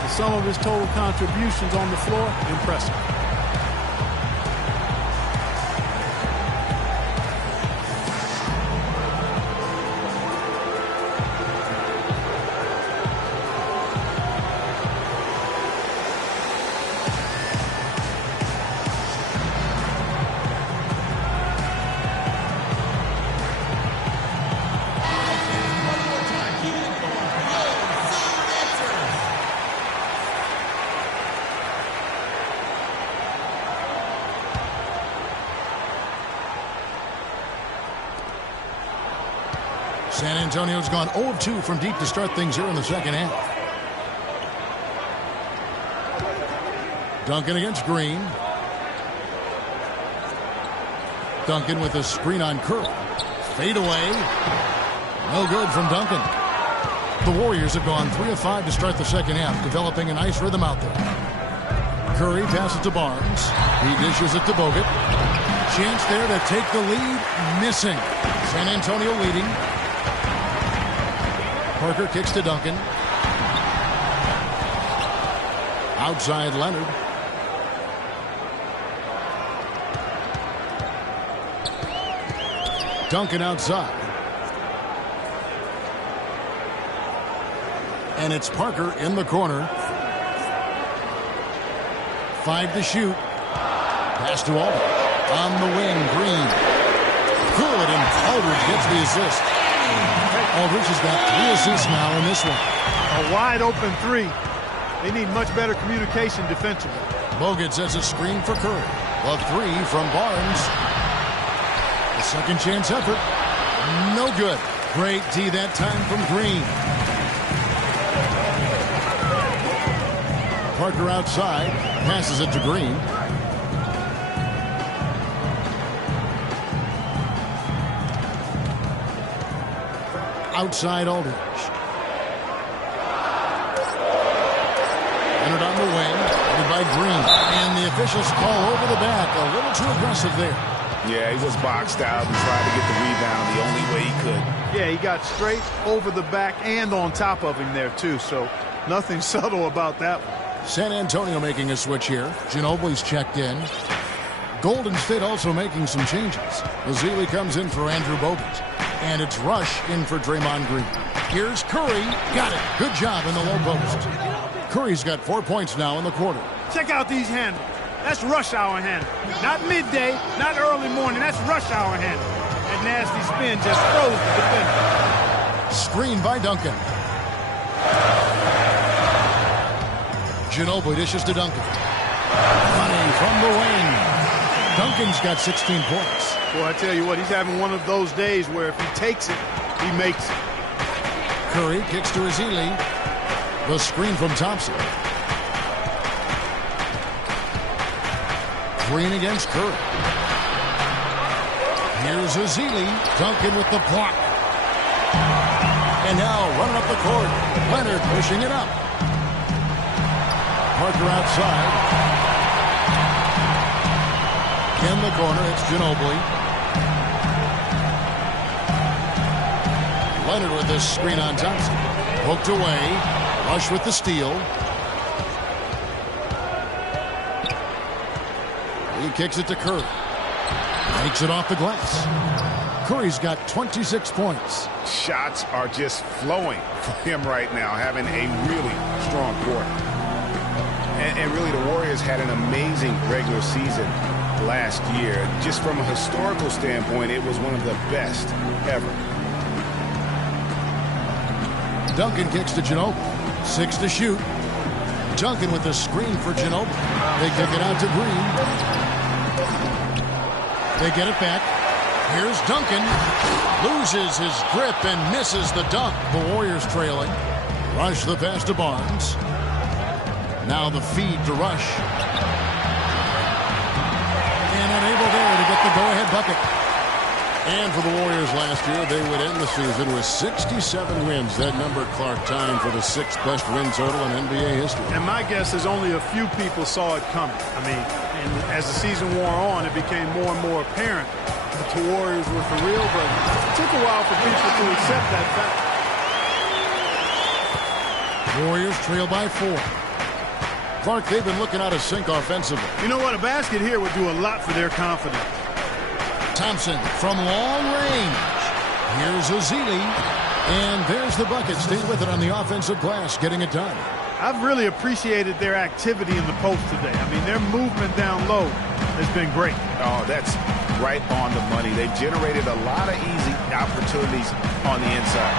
the sum of his total contributions on the floor, impressive. San Antonio's gone 0 of 2 from deep to start things here in the second half. Duncan against Green. Duncan with a screen on Curry. Fade away. No good from Duncan. The Warriors have gone 3 of 5 to start the second half, developing a nice rhythm out there. Curry passes to Barnes. He dishes it to Bogut. Chance there to take the lead. Missing. San Antonio leading. Parker kicks to Duncan. Outside Leonard. Duncan outside. And it's Parker in the corner. 5 to shoot. Pass to Aldridge. On the wing, Green. Good, and Aldridge gets the assist. Aldridge has got 3 assists now in this one. A wide open 3. They need much better communication defensively. Bogut sets a screen for Curry. The 3 from Barnes. The second chance effort. No good. Great D that time from Green. Parker outside. Passes it to Green. Outside Aldridge. Leonard on the wing. Headed by Green. And the officials call over the back. A little too aggressive there. Yeah, he was boxed out and tried to get the rebound the only way he could. Yeah, he got straight over the back and on top of him there, too. So nothing subtle about that one. San Antonio making a switch here. Ginobili's checked in. Golden State also making some changes. Ezeli comes in for Andrew Bogut. And it's Rush in for Draymond Green. Here's Curry. Got it. Good job in the low post. Curry's got 4 points now in the quarter. Check out these handles. That's rush hour handle. Not midday, not early morning. That's rush hour handle. That nasty spin just froze the defender. Screen by Duncan. Ginobili dishes to Duncan. Running from the wing. Duncan's got 16 points. Boy, I tell you what, he's having one of those days where if he takes it, he makes it. Curry kicks to Ezeli. The screen from Thompson. Green against Curry. Here's Ezeli. Duncan with the block. And now running up the court. Leonard pushing it up. Parker outside. In the corner, it's Ginobili. Leonard with this screen on Thompson. Hooked away. Rush with the steal. He kicks it to Curry. Makes it off the glass. Curry's got 26 points. Shots are just flowing for him right now, having a really strong quarter. And really, the Warriors had an amazing regular season last year. Just from a historical standpoint, it was one of the best ever. Duncan kicks to Ginobili. 6 to shoot. Duncan with the screen for Ginobili. They kick it out to Green. They get it back. Here's Duncan. Loses his grip and misses the dunk. The Warriors trailing. Rush the pass to Barnes. Now the feed to Rush. And unable there to get the go-ahead bucket. And for the Warriors last year, they would end the season with 67 wins. That number, Clark, tying for the 6th best win total in NBA history. And my guess is only a few people saw it coming. I mean, and as the season wore on, it became more and more apparent that the Warriors were for real, but it took a while for people to accept that fact. Warriors trail by 4. Clark, they've been looking out of sync offensively. You know what? A basket here would do a lot for their confidence. Thompson from long range. Here's Ezeli. And there's the bucket. Stay with it on the offensive glass, getting it done. I've really appreciated their activity in the post today. I mean, their movement down low has been great. Oh, that's right on the money. They've generated a lot of easy opportunities on the inside.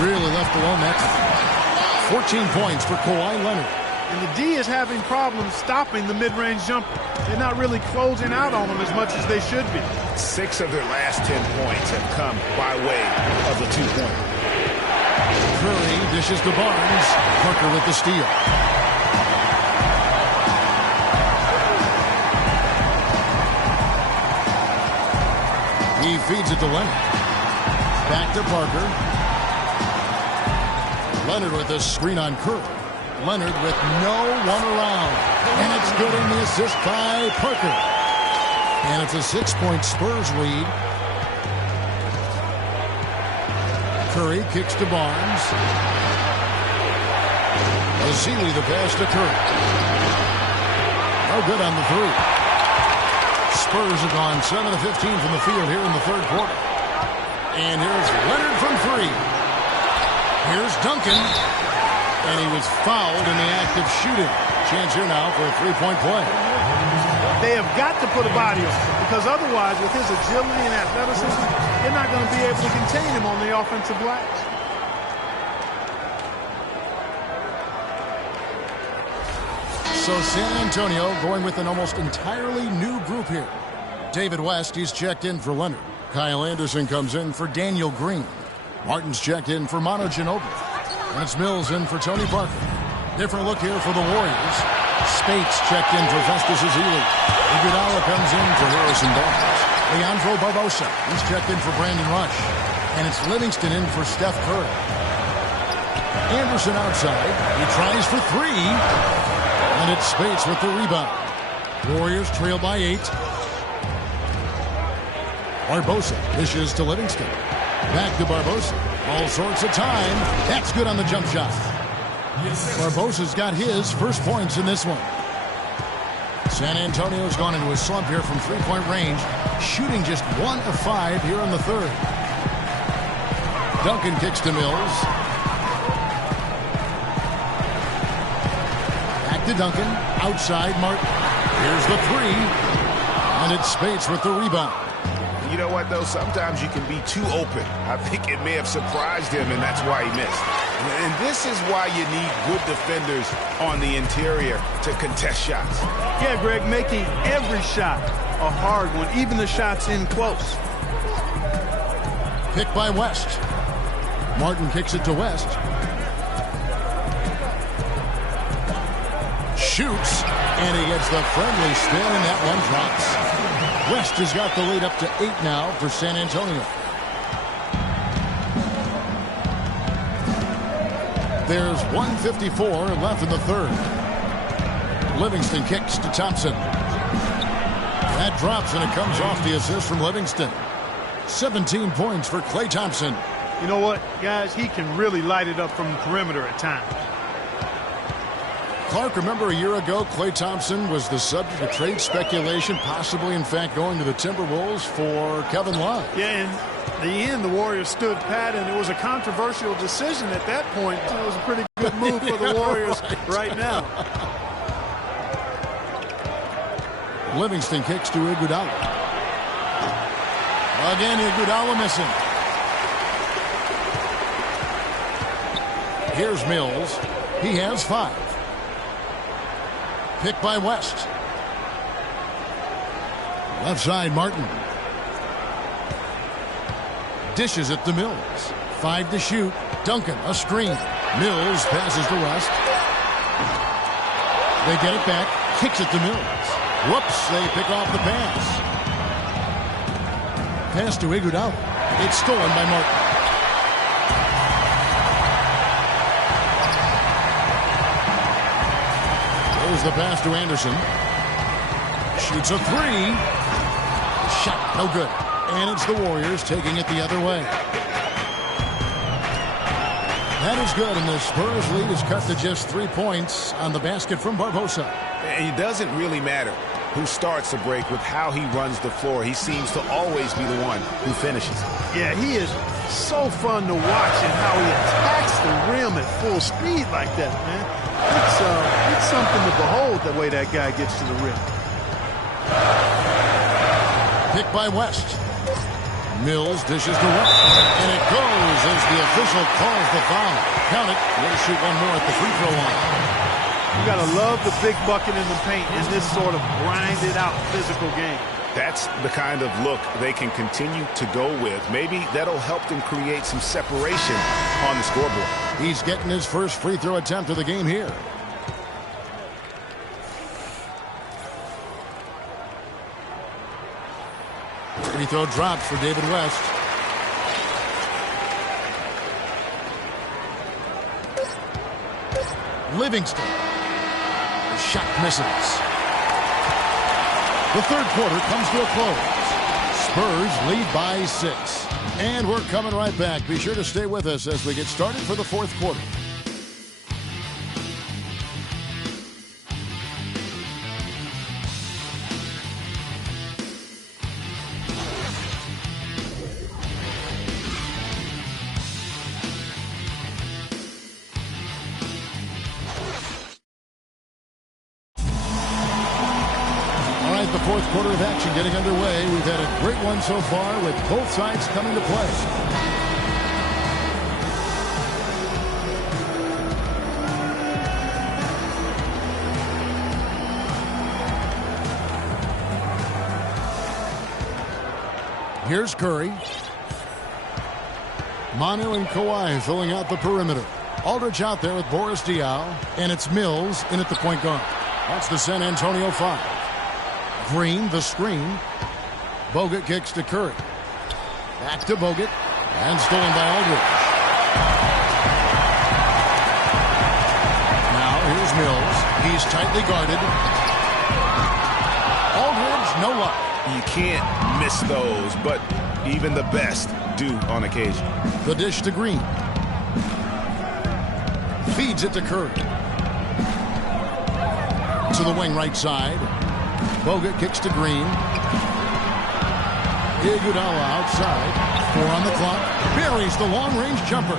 Really left alone that time. 14 points for Kawhi Leonard. And the D is having problems stopping the mid-range jumper. They're not really closing out on them as much as they should be. 6 of their last 10 points have come by way of the 2-point. Curry dishes to Barnes. Parker with the steal. He feeds it to Leonard. Back to Parker. Leonard with a screen on Curry. Leonard with no one around. And it's good in the assist by Parker. And it's a 6-point Spurs lead. Curry kicks to Barnes. Vasily the pass to Curry. No good on the 3. Spurs have gone 7 of 15 from the field here in the third quarter. And here's Leonard from 3. Here's Duncan. And he was fouled in the act of shooting. Chance here now for a 3-point play. They have got to put a body on him, because otherwise, with his agility and athleticism, they're not going to be able to contain him on the offensive glass. So San Antonio going with an almost entirely new group here. David West, he's checked in for Leonard. Kyle Anderson comes in for Daniel Green. Martin's checked in for Manu Ginobili. And it's Mills in for Tony Parker. Different look here for the Warriors. Spates checked in for Festus Ezeli. Iguodala comes in for Harrison Barnes. Leandro Barbosa, he's checked in for Brandon Rush. And it's Livingston in for Steph Curry. Anderson outside. He tries for 3. And it's Spates with the rebound. Warriors trail by 8. Barbosa dishes to Livingston. Back to Barbosa. All sorts of time. That's good on the jump shot. Barbosa's got his first points in this one. San Antonio's gone into a slump here from 3-point range, shooting just 1 of 5 here in the third. Duncan kicks to Mills. Back to Duncan. Outside Martin. Here's the 3. And it's Spates with the rebound. You know what, though? Sometimes you can be too open. I think it may have surprised him, and that's why he missed. And this is why you need good defenders on the interior to contest shots. Yeah, Greg, making every shot a hard one, even the shots in close. Pick by West. Martin kicks it to West. Shoots, and he gets the friendly spin, and that one drops. West has got the lead up to 8 now for San Antonio. There's 1:54 left in the third. Livingston kicks to Thompson. That drops, and it comes off the assist from Livingston. 17 points for Klay Thompson. You know what, guys? He can really light it up from the perimeter at times. Clark, remember a year ago, Klay Thompson was the subject of trade speculation, possibly, in fact, going to the Timberwolves for Kevin Love. Yeah, in the end, the Warriors stood pat, and it was a controversial decision at that point. It was a pretty good move for the Warriors right now. Livingston kicks to Iguodala. Again, Iguodala missing. Here's Mills. He has 5. Pick by West. Left side, Martin. Dishes it to Mills. 5 to shoot. Duncan, a screen. Mills passes to West. They get it back. Kicks it to Mills. Whoops, they pick off the pass. Pass to Iguodala. It's stolen by Martin. There's the pass to Anderson. Shoots a 3. Shot, no good. And it's the Warriors taking it the other way. That is good, and the Spurs lead is cut to just 3 points on the basket from Barbosa. And it doesn't really matter who starts the break with how he runs the floor. He seems to always be the one who finishes. Yeah, he is so fun to watch, and how he attacks the rim at full speed like that, man. It's something to behold, the way that guy gets to the rim. Pick by West. Mills dishes to West. And it goes as the official calls the foul. Count it. We'll shoot one more at the free throw line. You got to love the big bucket in the paint in this sort of grinded out physical game. That's the kind of look they can continue to go with. Maybe that'll help them create some separation on the scoreboard. He's getting his first free throw attempt of the game here. Free throw dropped for David West. Livingston. The shot misses. The third quarter comes to a close. Spurs lead by 6. And we're coming right back. Be sure to stay with us as we get started for the fourth quarter. The fourth quarter of action getting underway. We've had a great one so far with both sides coming to play. Here's Curry. Manu and Kawhi filling out the perimeter. Aldridge out there with Boris Diaw. And it's Mills in at the point guard. That's the San Antonio 5. Green, the screen. Bogut kicks to Curry. Back to Bogut. And stolen by Aldridge. Now here's Mills. He's tightly guarded. Aldridge, no luck. You can't miss those, but even the best do on occasion. The dish to Green. Feeds it to Curry. To the wing right side. Bogut kicks to Green. Iguodala outside. 4 on the clock. Buries the long-range jumper.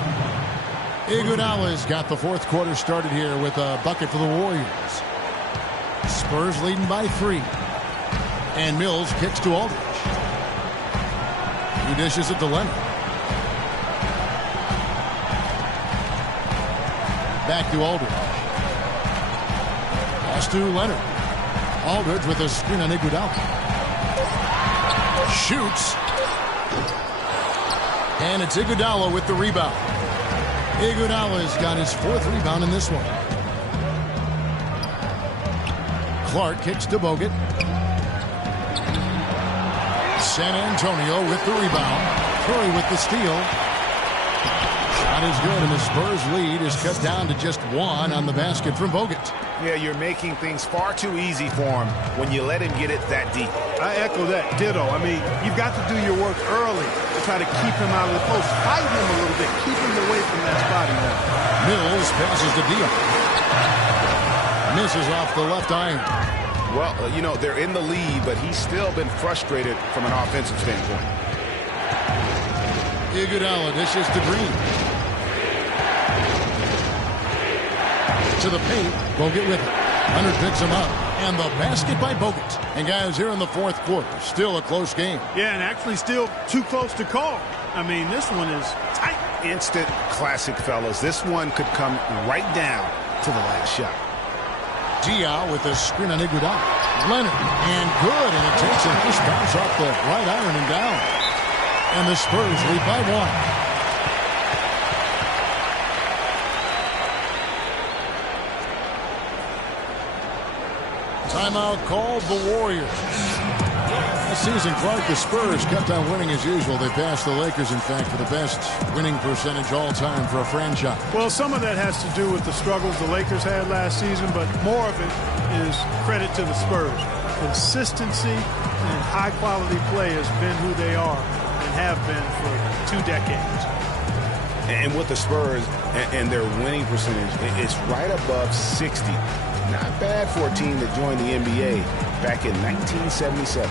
Iguodala's got the fourth quarter started here with a bucket for the Warriors. Spurs leading by 3. And Mills kicks to Aldridge. He dishes it to Leonard. Back to Aldridge. Pass to Leonard. Aldridge with a screen on Iguodala. Shoots. And it's Iguodala with the rebound. Iguodala's got his 4th rebound in this one. Clark kicks to Bogut. San Antonio with the rebound. Curry with the steal. Shot is good, and the Spurs lead is cut down to just 1 on the basket from Bogut. Yeah, you're making things far too easy for him when you let him get it that deep. I echo that. Ditto. I mean, you've got to do your work early to try to keep him out of the post. Fight him a little bit. Keep him away from that spot. Mills passes to Diaw. Misses off the left iron. Well, you know, they're in the lead, but he's still been frustrated from an offensive standpoint. Iguodala dishes to Green. To the paint. Bogut with it. Leonard picks him up. And the basket by Bogut. And guys, here in the fourth quarter, still a close game. Yeah, and actually still too close to call. I mean, this one is tight. Instant classic, fellas. This one could come right down to the last shot. Diaw with a screen on Iguodala. Leonard, and good, and it takes a nice bounce off the right iron and down. And the Spurs lead by 1. Timeout called the Warriors. Last season, Clark, the Spurs kept on winning as usual. They passed the Lakers, in fact, for the best winning percentage all time for a franchise. Well, some of that has to do with the struggles the Lakers had last season, but more of it is credit to the Spurs. Consistency and high-quality play has been who they are and have been for 2 decades. And with the Spurs and their winning percentage, it's right above 60. Not bad for a team that joined the NBA back in 1977.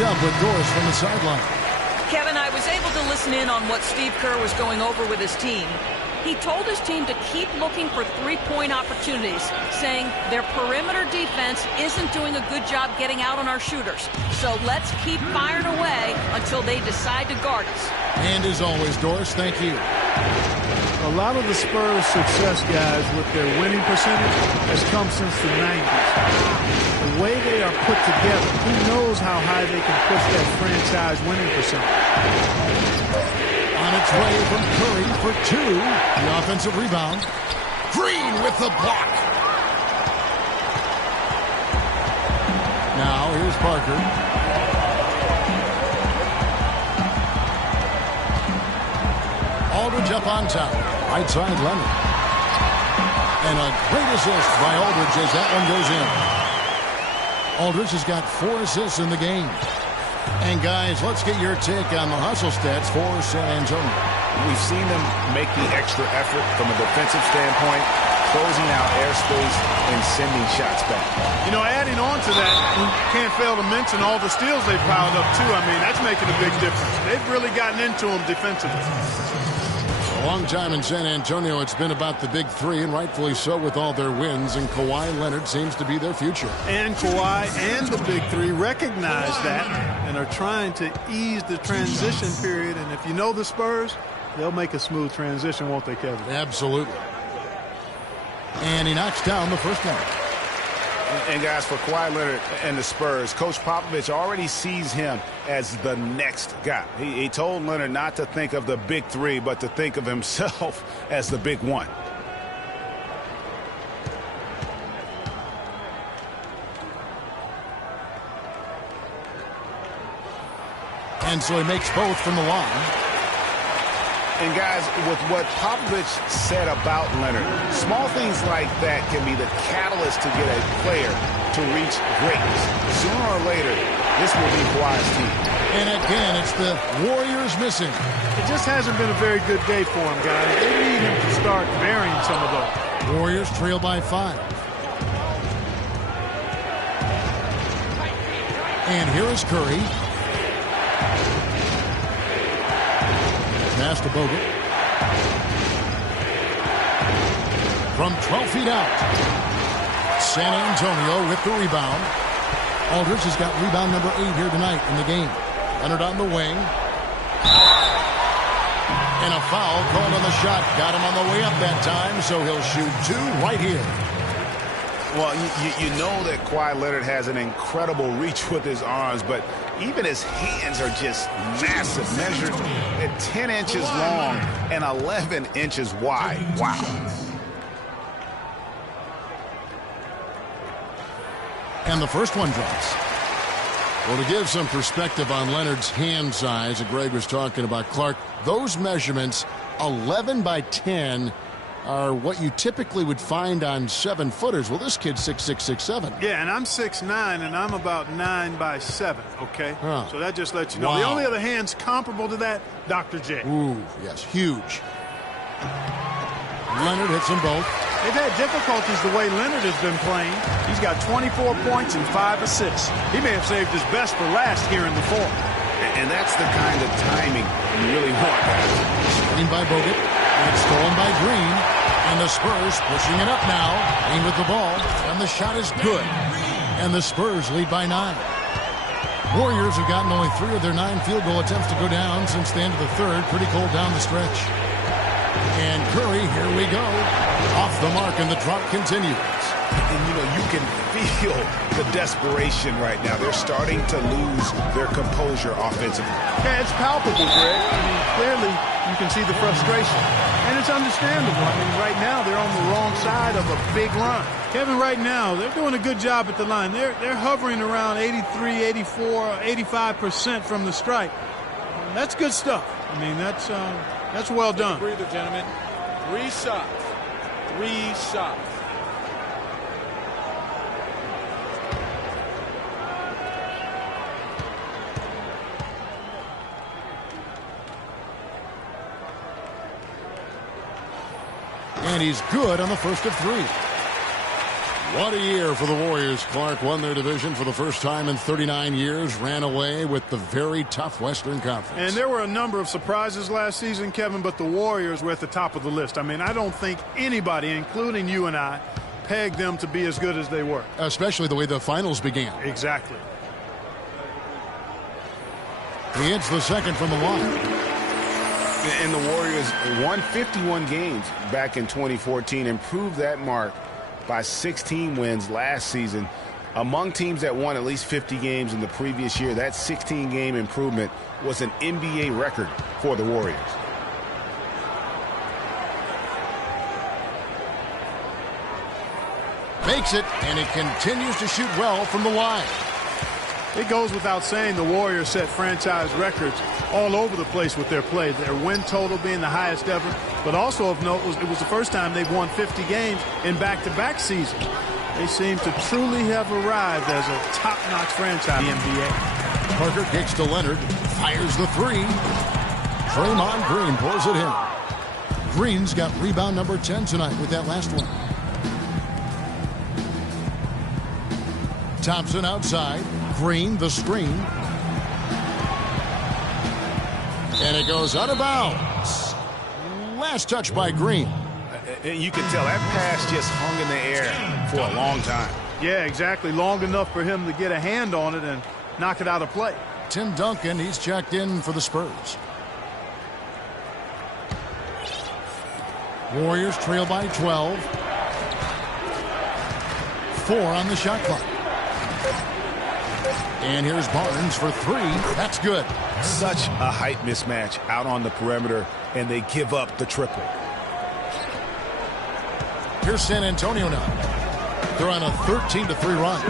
catch up with Doris from the sideline. Kevin, I was able to listen in on what Steve Kerr was going over with his team. He told his team to keep looking for three-point opportunities, saying their perimeter defense isn't doing a good job getting out on our shooters. So let's keep firing away until they decide to guard us. And as always, Doris, thank you. A lot of the Spurs' success, guys, with their winning percentage has come since the 90s. The way they are put together, who knows how high they can push that franchise winning percentage. On its way from Curry for two. The offensive rebound. Green with the block. Now here's Parker. Aldridge up on top. Right side Leonard. And a great assist by Aldridge as that one goes in. Aldridge has got 4 assists in the game. And guys, let's get your take on the hustle stats for San Antonio. We've seen them make the extra effort from a defensive standpoint, closing out airspace and sending shots back. You know, adding on to that, we can't fail to mention all the steals they've piled up, too. I mean, that's making a big difference. They've really gotten into them defensively. A long time in San Antonio, it's been about the big three, and rightfully so with all their wins, and Kawhi Leonard seems to be their future. And Kawhi and the big three recognize that and are trying to ease the transition period. And if you know the Spurs, they'll make a smooth transition, won't they, Kevin? Absolutely. And he knocks down the first one. And guys, for Kawhi Leonard and the Spurs, Coach Popovich already sees him as the next guy. He told Leonard not to think of the big three, but to think of himself as the big one. And so he makes both from the line. And guys, with what Popovich said about Leonard, small things like that can be the catalyst to get a player to reach greatness. Sooner or later, this will be Kawhi's team. And again, it's the Warriors missing. It just hasn't been a very good day for him, guys. They need him to start burying some of those. Warriors trail by 5. And here is Curry. Pass to Bogut. From 12 feet out. San Antonio with the rebound. Aldridge has got rebound number 8 here tonight in the game. Leonard on the wing. And a foul called on the shot. Got him on the way up that time, so he'll shoot 2 right here. Well, you know that Kawhi Leonard has an incredible reach with his arms, but even his hands are just massive, measured at 10 inches long and 11 inches wide. Wow. And the first one drops. Well, to give some perspective on Leonard's hand size that Greg was talking about, Clark, those measurements, 11 by 10, are what you typically would find on 7-footers. Well, this kid's 6'6", 6'7". Yeah, and I'm 6'9", and I'm about 9 by 7, okay? Huh. So that just lets you know. Wow. The only other hands comparable to that, Dr. J. Ooh, yes, huge. Leonard hits them both. They've had difficulties the way Leonard has been playing. He's got 24 points and 5 assists. He may have saved his best for last here in the fourth. And that's the kind of timing you really want, guys. Screen by Bogut. And it's stolen by Green. And the Spurs pushing it up now. Green with the ball. And the shot is good. And the Spurs lead by 9. Warriors have gotten only 3 of their 9 field goal attempts to go down since the end of the third. Pretty cold down the stretch. And Curry, here we go. Off the mark, and the drop continues. And, you know, you can feel the desperation right now. They're starting to lose their composure offensively. Yeah, it's palpable, Greg. I mean, clearly you can see the frustration. And it's understandable. I mean, right now they're on the wrong side of a big run. Kevin, right now, they're doing a good job at the line. They're hovering around 83, 84, 85% from the stripe. That's good stuff. I mean, that's well done. Breather, gentlemen. 3 shots. 3 shots. And he's good on the first of 3. What a year for the Warriors. Clark won their division for the first time in 39 years, ran away with the very tough Western Conference. And there were a number of surprises last season, Kevin, but the Warriors were at the top of the list. I mean, I don't think anybody, including you and I, pegged them to be as good as they were. Especially the way the finals began. Exactly. He hits the second from the line. And the Warriors won 51 games back in 2014, improved that mark by 16 wins last season. Among teams that won at least 50 games in the previous year, that 16-game improvement was an NBA record for the Warriors. Makes it, and he continues to shoot well from the line. It goes without saying the Warriors set franchise records all over the place with their play. Their win total being the highest ever, but also of note, it was the first time they've won 50 games in back-to-back seasons. They seem to truly have arrived as a top-notch franchise in the NBA. Parker kicks to Leonard, fires the three. Draymond Green pulls it in. Green's got rebound number 10 tonight with that last one. Thompson outside. Green, the screen. And it goes out of bounds. Last touch by Green. You can tell that pass just hung in the air for a long time. Yeah, exactly. Long enough for him to get a hand on it and knock it out of play. Tim Duncan, he's checked in for the Spurs. Warriors trail by 12. 4 on the shot clock. And here's Barnes for 3. That's good. Such a height mismatch out on the perimeter, and they give up the triple. Here's San Antonio now. They're on a 13-3 run.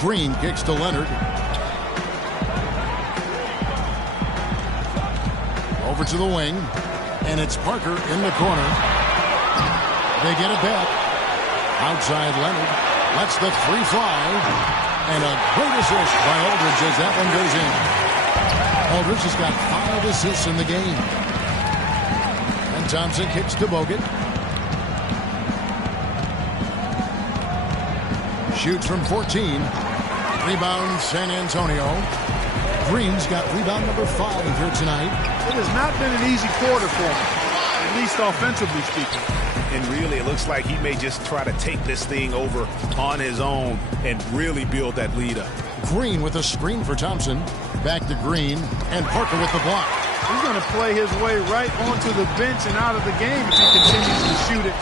Green kicks to Leonard. Over to the wing. And it's Parker in the corner. They get it back. Outside Leonard. Lets the three fly. And a great assist by Aldridge as that one goes in. Aldridge has got 5 assists in the game. And Thompson kicks to Bogut. Shoots from 14. Rebound San Antonio. Green's got rebound number 5 here tonight. It has not been an easy quarter for him, at least offensively speaking. And really, it looks like he may just try to take this thing over on his own and really build that lead up. Green with a screen for Thompson. Back to Green, and Parker with the block. He's going to play his way right onto the bench and out of the game if he continues to shoot it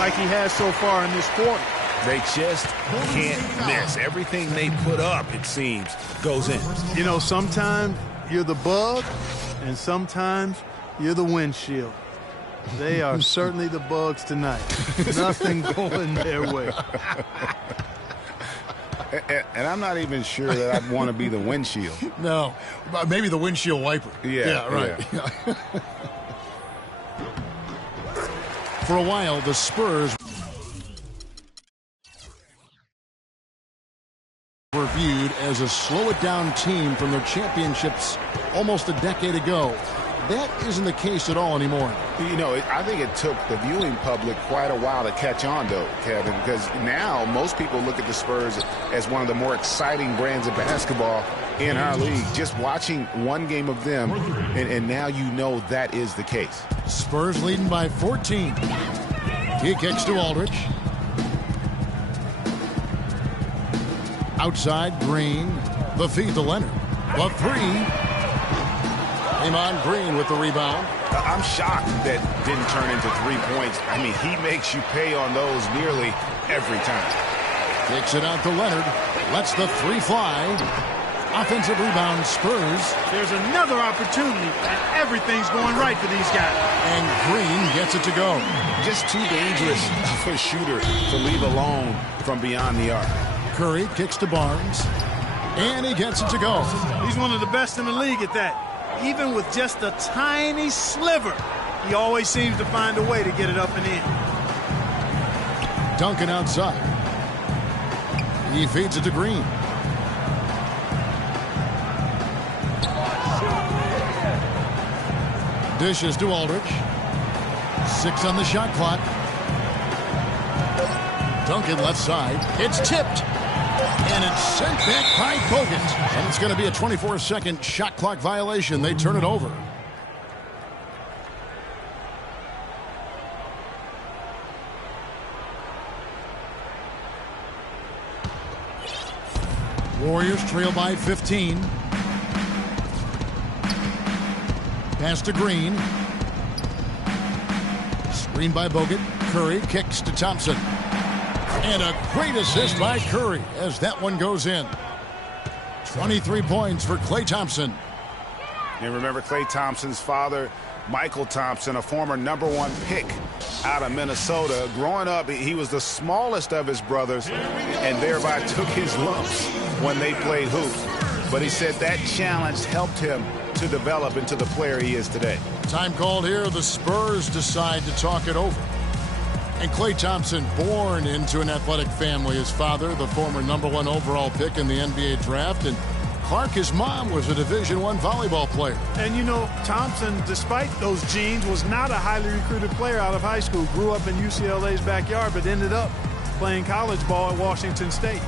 like he has so far in this quarter. They just can't miss. Everything they put up, it seems, goes in. You know, sometimes you're the bug, and sometimes you're the windshield. They are certainly the bugs tonight. Nothing going their way. And I'm not even sure that I'd want to be the windshield. No, maybe the windshield wiper. Yeah, right. Yeah. For a while, the Spurs were viewed as a slow-it-down team from their championships almost a decade ago. That isn't the case at all anymore. You know, I think it took the viewing public quite a while to catch on, though, Kevin, because now most people look at the Spurs as one of the more exciting brands of basketball in our league. Just watching one game of them, and now you know that is the case. Spurs leading by 14. He kicks to Aldridge. Outside, Green. The feed to Leonard. The three. Draymond Green with the rebound. I'm shocked that didn't turn into 3 points. I mean, he makes you pay on those nearly every time. Kicks it out to Leonard. Lets the three fly. Offensive rebound, Spurs. There's another opportunity, and everything's going right for these guys. And Green gets it to go. Just too dangerous for a shooter to leave alone from beyond the arc. Curry kicks to Barnes. And he gets it to go. He's one of the best in the league at that. Even with just a tiny sliver, he always seems to find a way to get it up and in. Duncan outside. He feeds it to Green. Dishes to Aldridge. 6 on the shot clock. Duncan left side. It's tipped. And it's sent back by Bogut. And it's going to be a 24-second shot clock violation. They turn it over. Warriors trail by 15. Pass to Green. Screen by Bogut. Curry kicks to Thompson. And a great assist by Curry as that one goes in. 23 points for Klay Thompson. And remember Klay Thompson's father, Michael Thompson, a former #1 pick out of Minnesota. Growing up, he was the smallest of his brothers and thereby took his lumps when they played hoops. But he said that challenge helped him to develop into the player he is today. Time called here. The Spurs decide to talk it over. And Klay Thompson, born into an athletic family. His father, the former #1 overall pick in the NBA draft. And Clark, his mom, was a Division I volleyball player. And you know, Thompson, despite those genes, was not a highly recruited player out of high school. Grew up in UCLA's backyard, but ended up playing college ball at Washington State.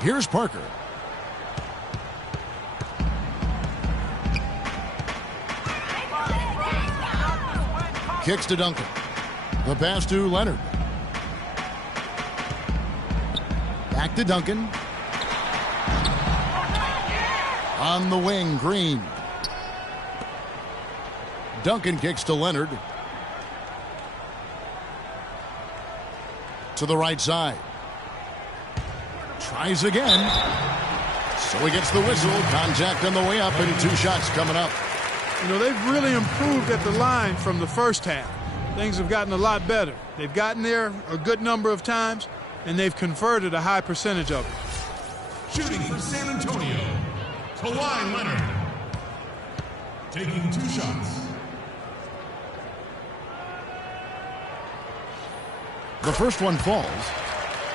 Here's Parker. Kicks to Duncan. The pass to Leonard. Back to Duncan. On the wing, Green. Duncan kicks to Leonard. To the right side. Tries again. So he gets the whistle. Contact on the way up and 2 shots coming up. You know, they've really improved at the line from the first half. Things have gotten a lot better. They've gotten there a good number of times, and they've converted a high percentage of it. Shooting for San Antonio, Kawhi Leonard. Taking 2 shots. The first one falls.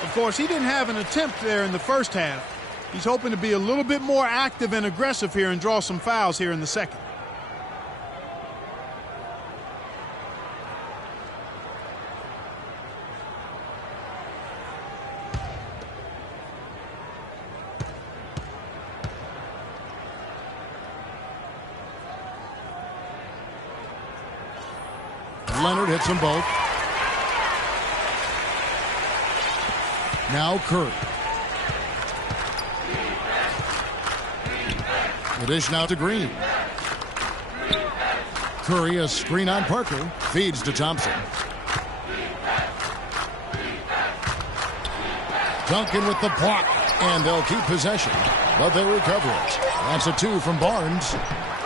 Of course, he didn't have an attempt there in the first half. He's hoping to be a little bit more active and aggressive here and draw some fouls here in the second. Leonard hits them both. Now Curry. The dish now to Green. Curry, a screen on Parker. Feeds to Thompson. Duncan with the block. And they'll keep possession. But they recover it. That's a 2 from Barnes.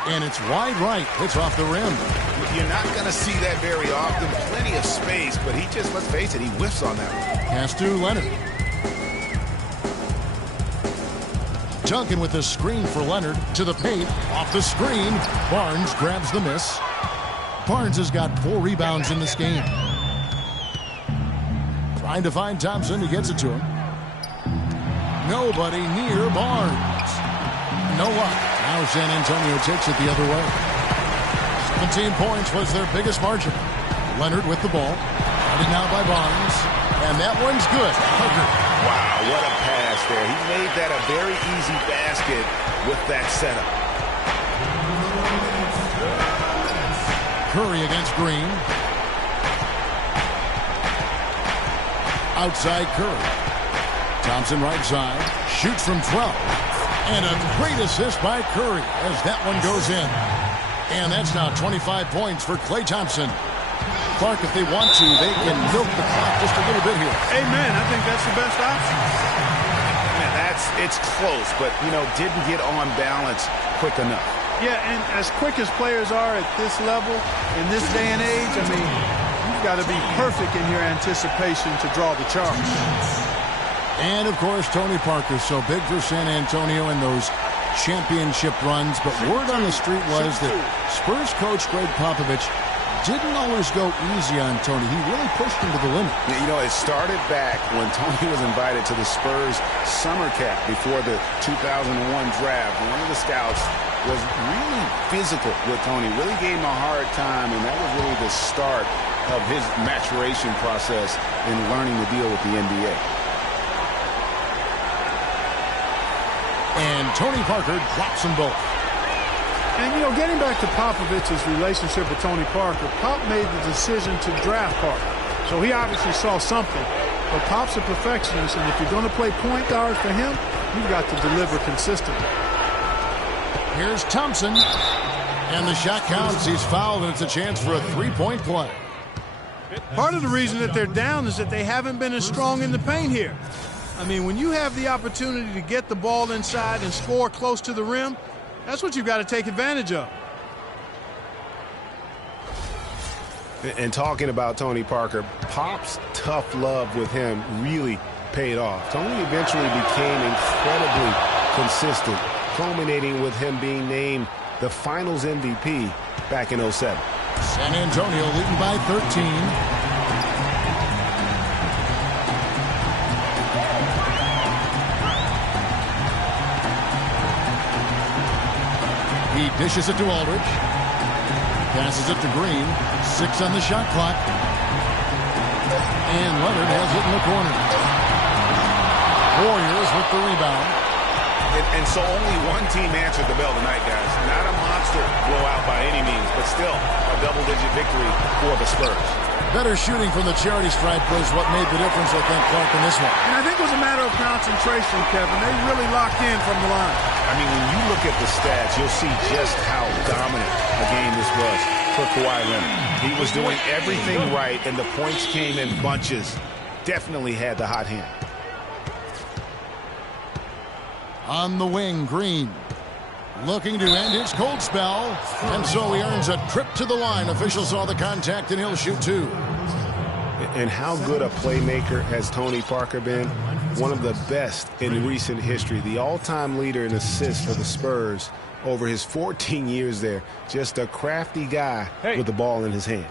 And it's wide right. It's off the rim. You're not going to see that very often. Plenty of space, but he just, let's face it, he whiffs on that one. Pass to Leonard. Duncan with the screen for Leonard to the paint. Off the screen. Barnes grabs the miss. Barnes has got 4 rebounds in this game. Trying to find Thompson. He gets it to him. Nobody near Barnes. No luck. Now San Antonio takes it the other way. 17 points was their biggest margin. Leonard with the ball. Guarded now by Barnes. And that one's good. Parker. Wow, what a pass there. He made that a very easy basket with that setup. Curry against Green. Outside Curry. Thompson right side. Shoots from 12. And a great assist by Curry as that one goes in. And that's now 25 points for Klay Thompson. Clark, if they want to, they can milk the clock just a little bit here. Amen. I think that's the best option. Man, it's close, but, you know, didn't get on balance quick enough. Yeah, and as quick as players are at this level, in this day and age, I mean, you've got to be perfect in your anticipation to draw the charge. And, of course, Tony Parker, so big for San Antonio in those championship runs. But word on the street was that Spurs coach Greg Popovich didn't always go easy on Tony. He really pushed him to the limit. You know, it started back when Tony was invited to the Spurs summer camp before the 2001 draft. One of the scouts was really physical with Tony, really gave him a hard time, and that was really the start of his maturation process in learning to deal with the NBA. And Tony Parker drops them both. And, you know, getting back to Popovich's relationship with Tony Parker, Pop made the decision to draft Parker. So he obviously saw something. But Pop's a perfectionist, and if you're going to play point guard for him, you've got to deliver consistently. Here's Thompson. And the shot counts. He's fouled, and it's a chance for a three-point play. Part of the reason that they're down is that they haven't been as strong in the paint here. I mean, when you have the opportunity to get the ball inside and score close to the rim, that's what you've got to take advantage of. And talking about Tony Parker, Pop's tough love with him really paid off. Tony eventually became incredibly consistent, culminating with him being named the Finals MVP back in 07. San Antonio leading by 13. He dishes it to Aldridge. Passes it to Green. 6 on the shot clock. And Leonard has it in the corner. Warriors with the rebound. And so only one team answered the bell tonight, guys. Not a monster blowout by any means, but still a double-digit victory for the Spurs. Better shooting from the charity stripe was what made the difference, I think, Clark, in this one. And I think it was a matter of concentration, Kevin. They really locked in from the line. I mean, when you look at the stats, you'll see just how dominant a game this was for Kawhi Leonard. He was doing everything right, and the points came in bunches. Definitely had the hot hand. On the wing, Green. Looking to end his cold spell. And so he earns a trip to the line. Officials saw the contact, and he'll shoot 2. And how good a playmaker has Tony Parker been? One of the best in recent history. The all-time leader in assists for the Spurs over his 14 years there. Just a crafty guy with the ball in his hand.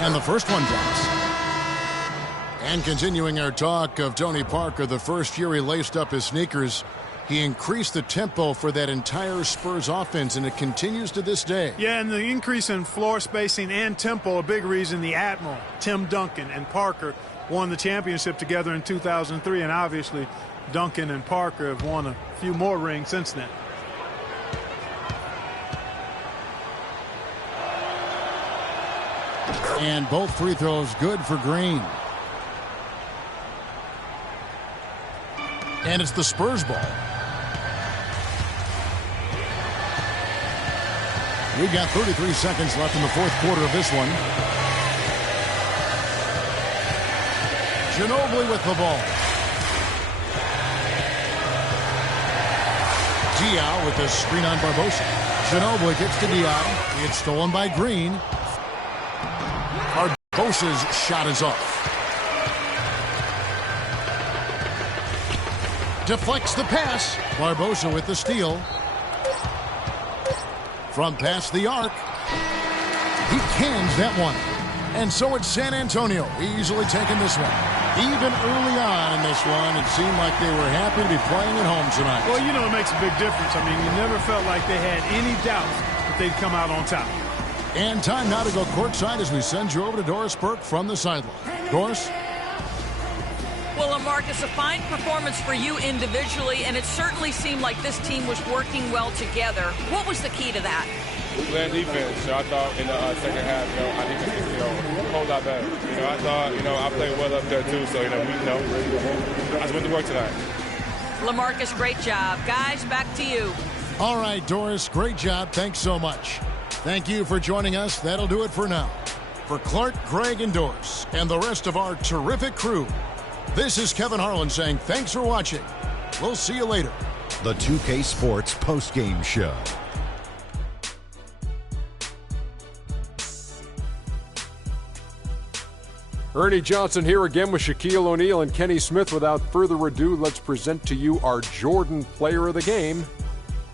And the first one drops. And continuing our talk of Tony Parker, the first year he laced up his sneakers, he increased the tempo for that entire Spurs offense, and it continues to this day. Yeah, and the increase in floor spacing and tempo, a big reason the Admiral, Tim Duncan, and Parker won the championship together in 2003, and obviously Duncan and Parker have won a few more rings since then. And both free throws good for Green. And it's the Spurs ball. We've got 33 seconds left in the fourth quarter of this one. Ginobili with the ball. Diaw with the screen on Barbosa. Ginobili gets to Diaw. It's stolen by Green. Barbosa's shot is off. Deflects the pass. Barbosa with the steal. From past the arc. He cans that one. And so it's San Antonio easily taking this one. Even early on in this one, it seemed like they were happy to be playing at home tonight. Well, you know, it makes a big difference. I mean, you never felt like they had any doubt that they'd come out on top. And time now to go courtside as we send you over to Doris Burke from the sideline. Doris? Well, Marcus, a fine performance for you individually, and it certainly seemed like this team was working well together. What was the key to that? We played defense. So I thought in the second half, our defense was, a whole lot better. I thought, I played well up there too. So, I just went to work tonight. LaMarcus, great job. Guys, back to you. All right, Doris, great job. Thanks so much. Thank you for joining us. That'll do it for now. For Clark, Greg, and Doris, and the rest of our terrific crew, this is Kevin Harlan saying thanks for watching. We'll see you later. The 2K Sports postgame show. Ernie Johnson here again with Shaquille O'Neal and Kenny Smith. Without further ado, let's present to you our Jordan Player of the Game,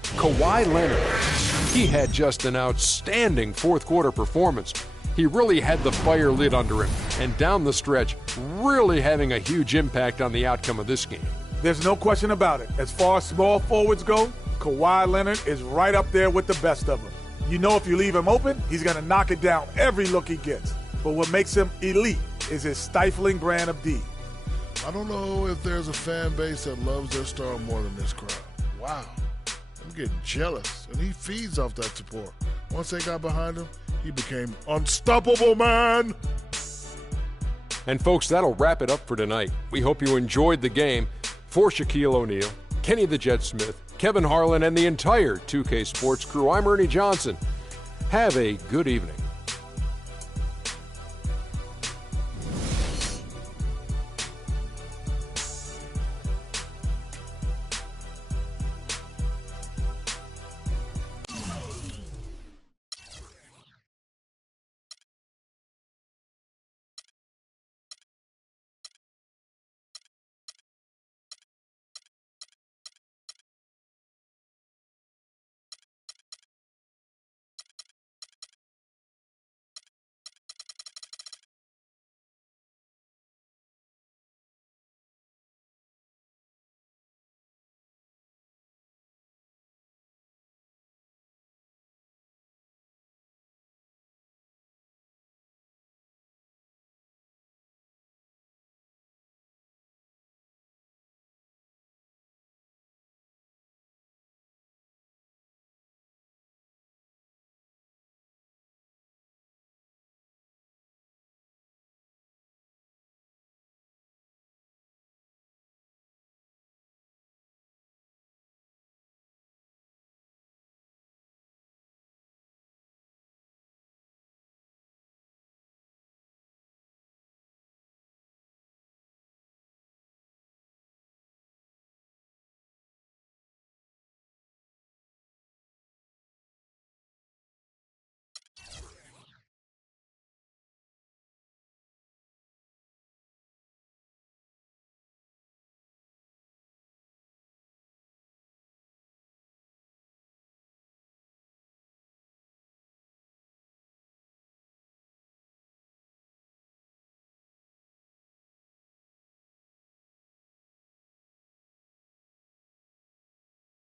Kawhi Leonard. He had just an outstanding fourth quarter performance. He really had the fire lit under him, and down the stretch, really having a huge impact on the outcome of this game. There's no question about it. As far as small forwards go, Kawhi Leonard is right up there with the best of them. You know if you leave him open, he's going to knock it down every look he gets. But what makes him elite is his stifling brand of D. I don't know if there's a fan base that loves their star more than this crowd. Wow. I'm getting jealous, and he feeds off that support. Once they got behind him, he became unstoppable, man. And folks, that'll wrap it up for tonight. We hope you enjoyed the game. For Shaquille O'Neal, Kenny the Jet Smith, Kevin Harlan, and the entire 2K Sports crew, I'm Ernie Johnson. Have a good evening.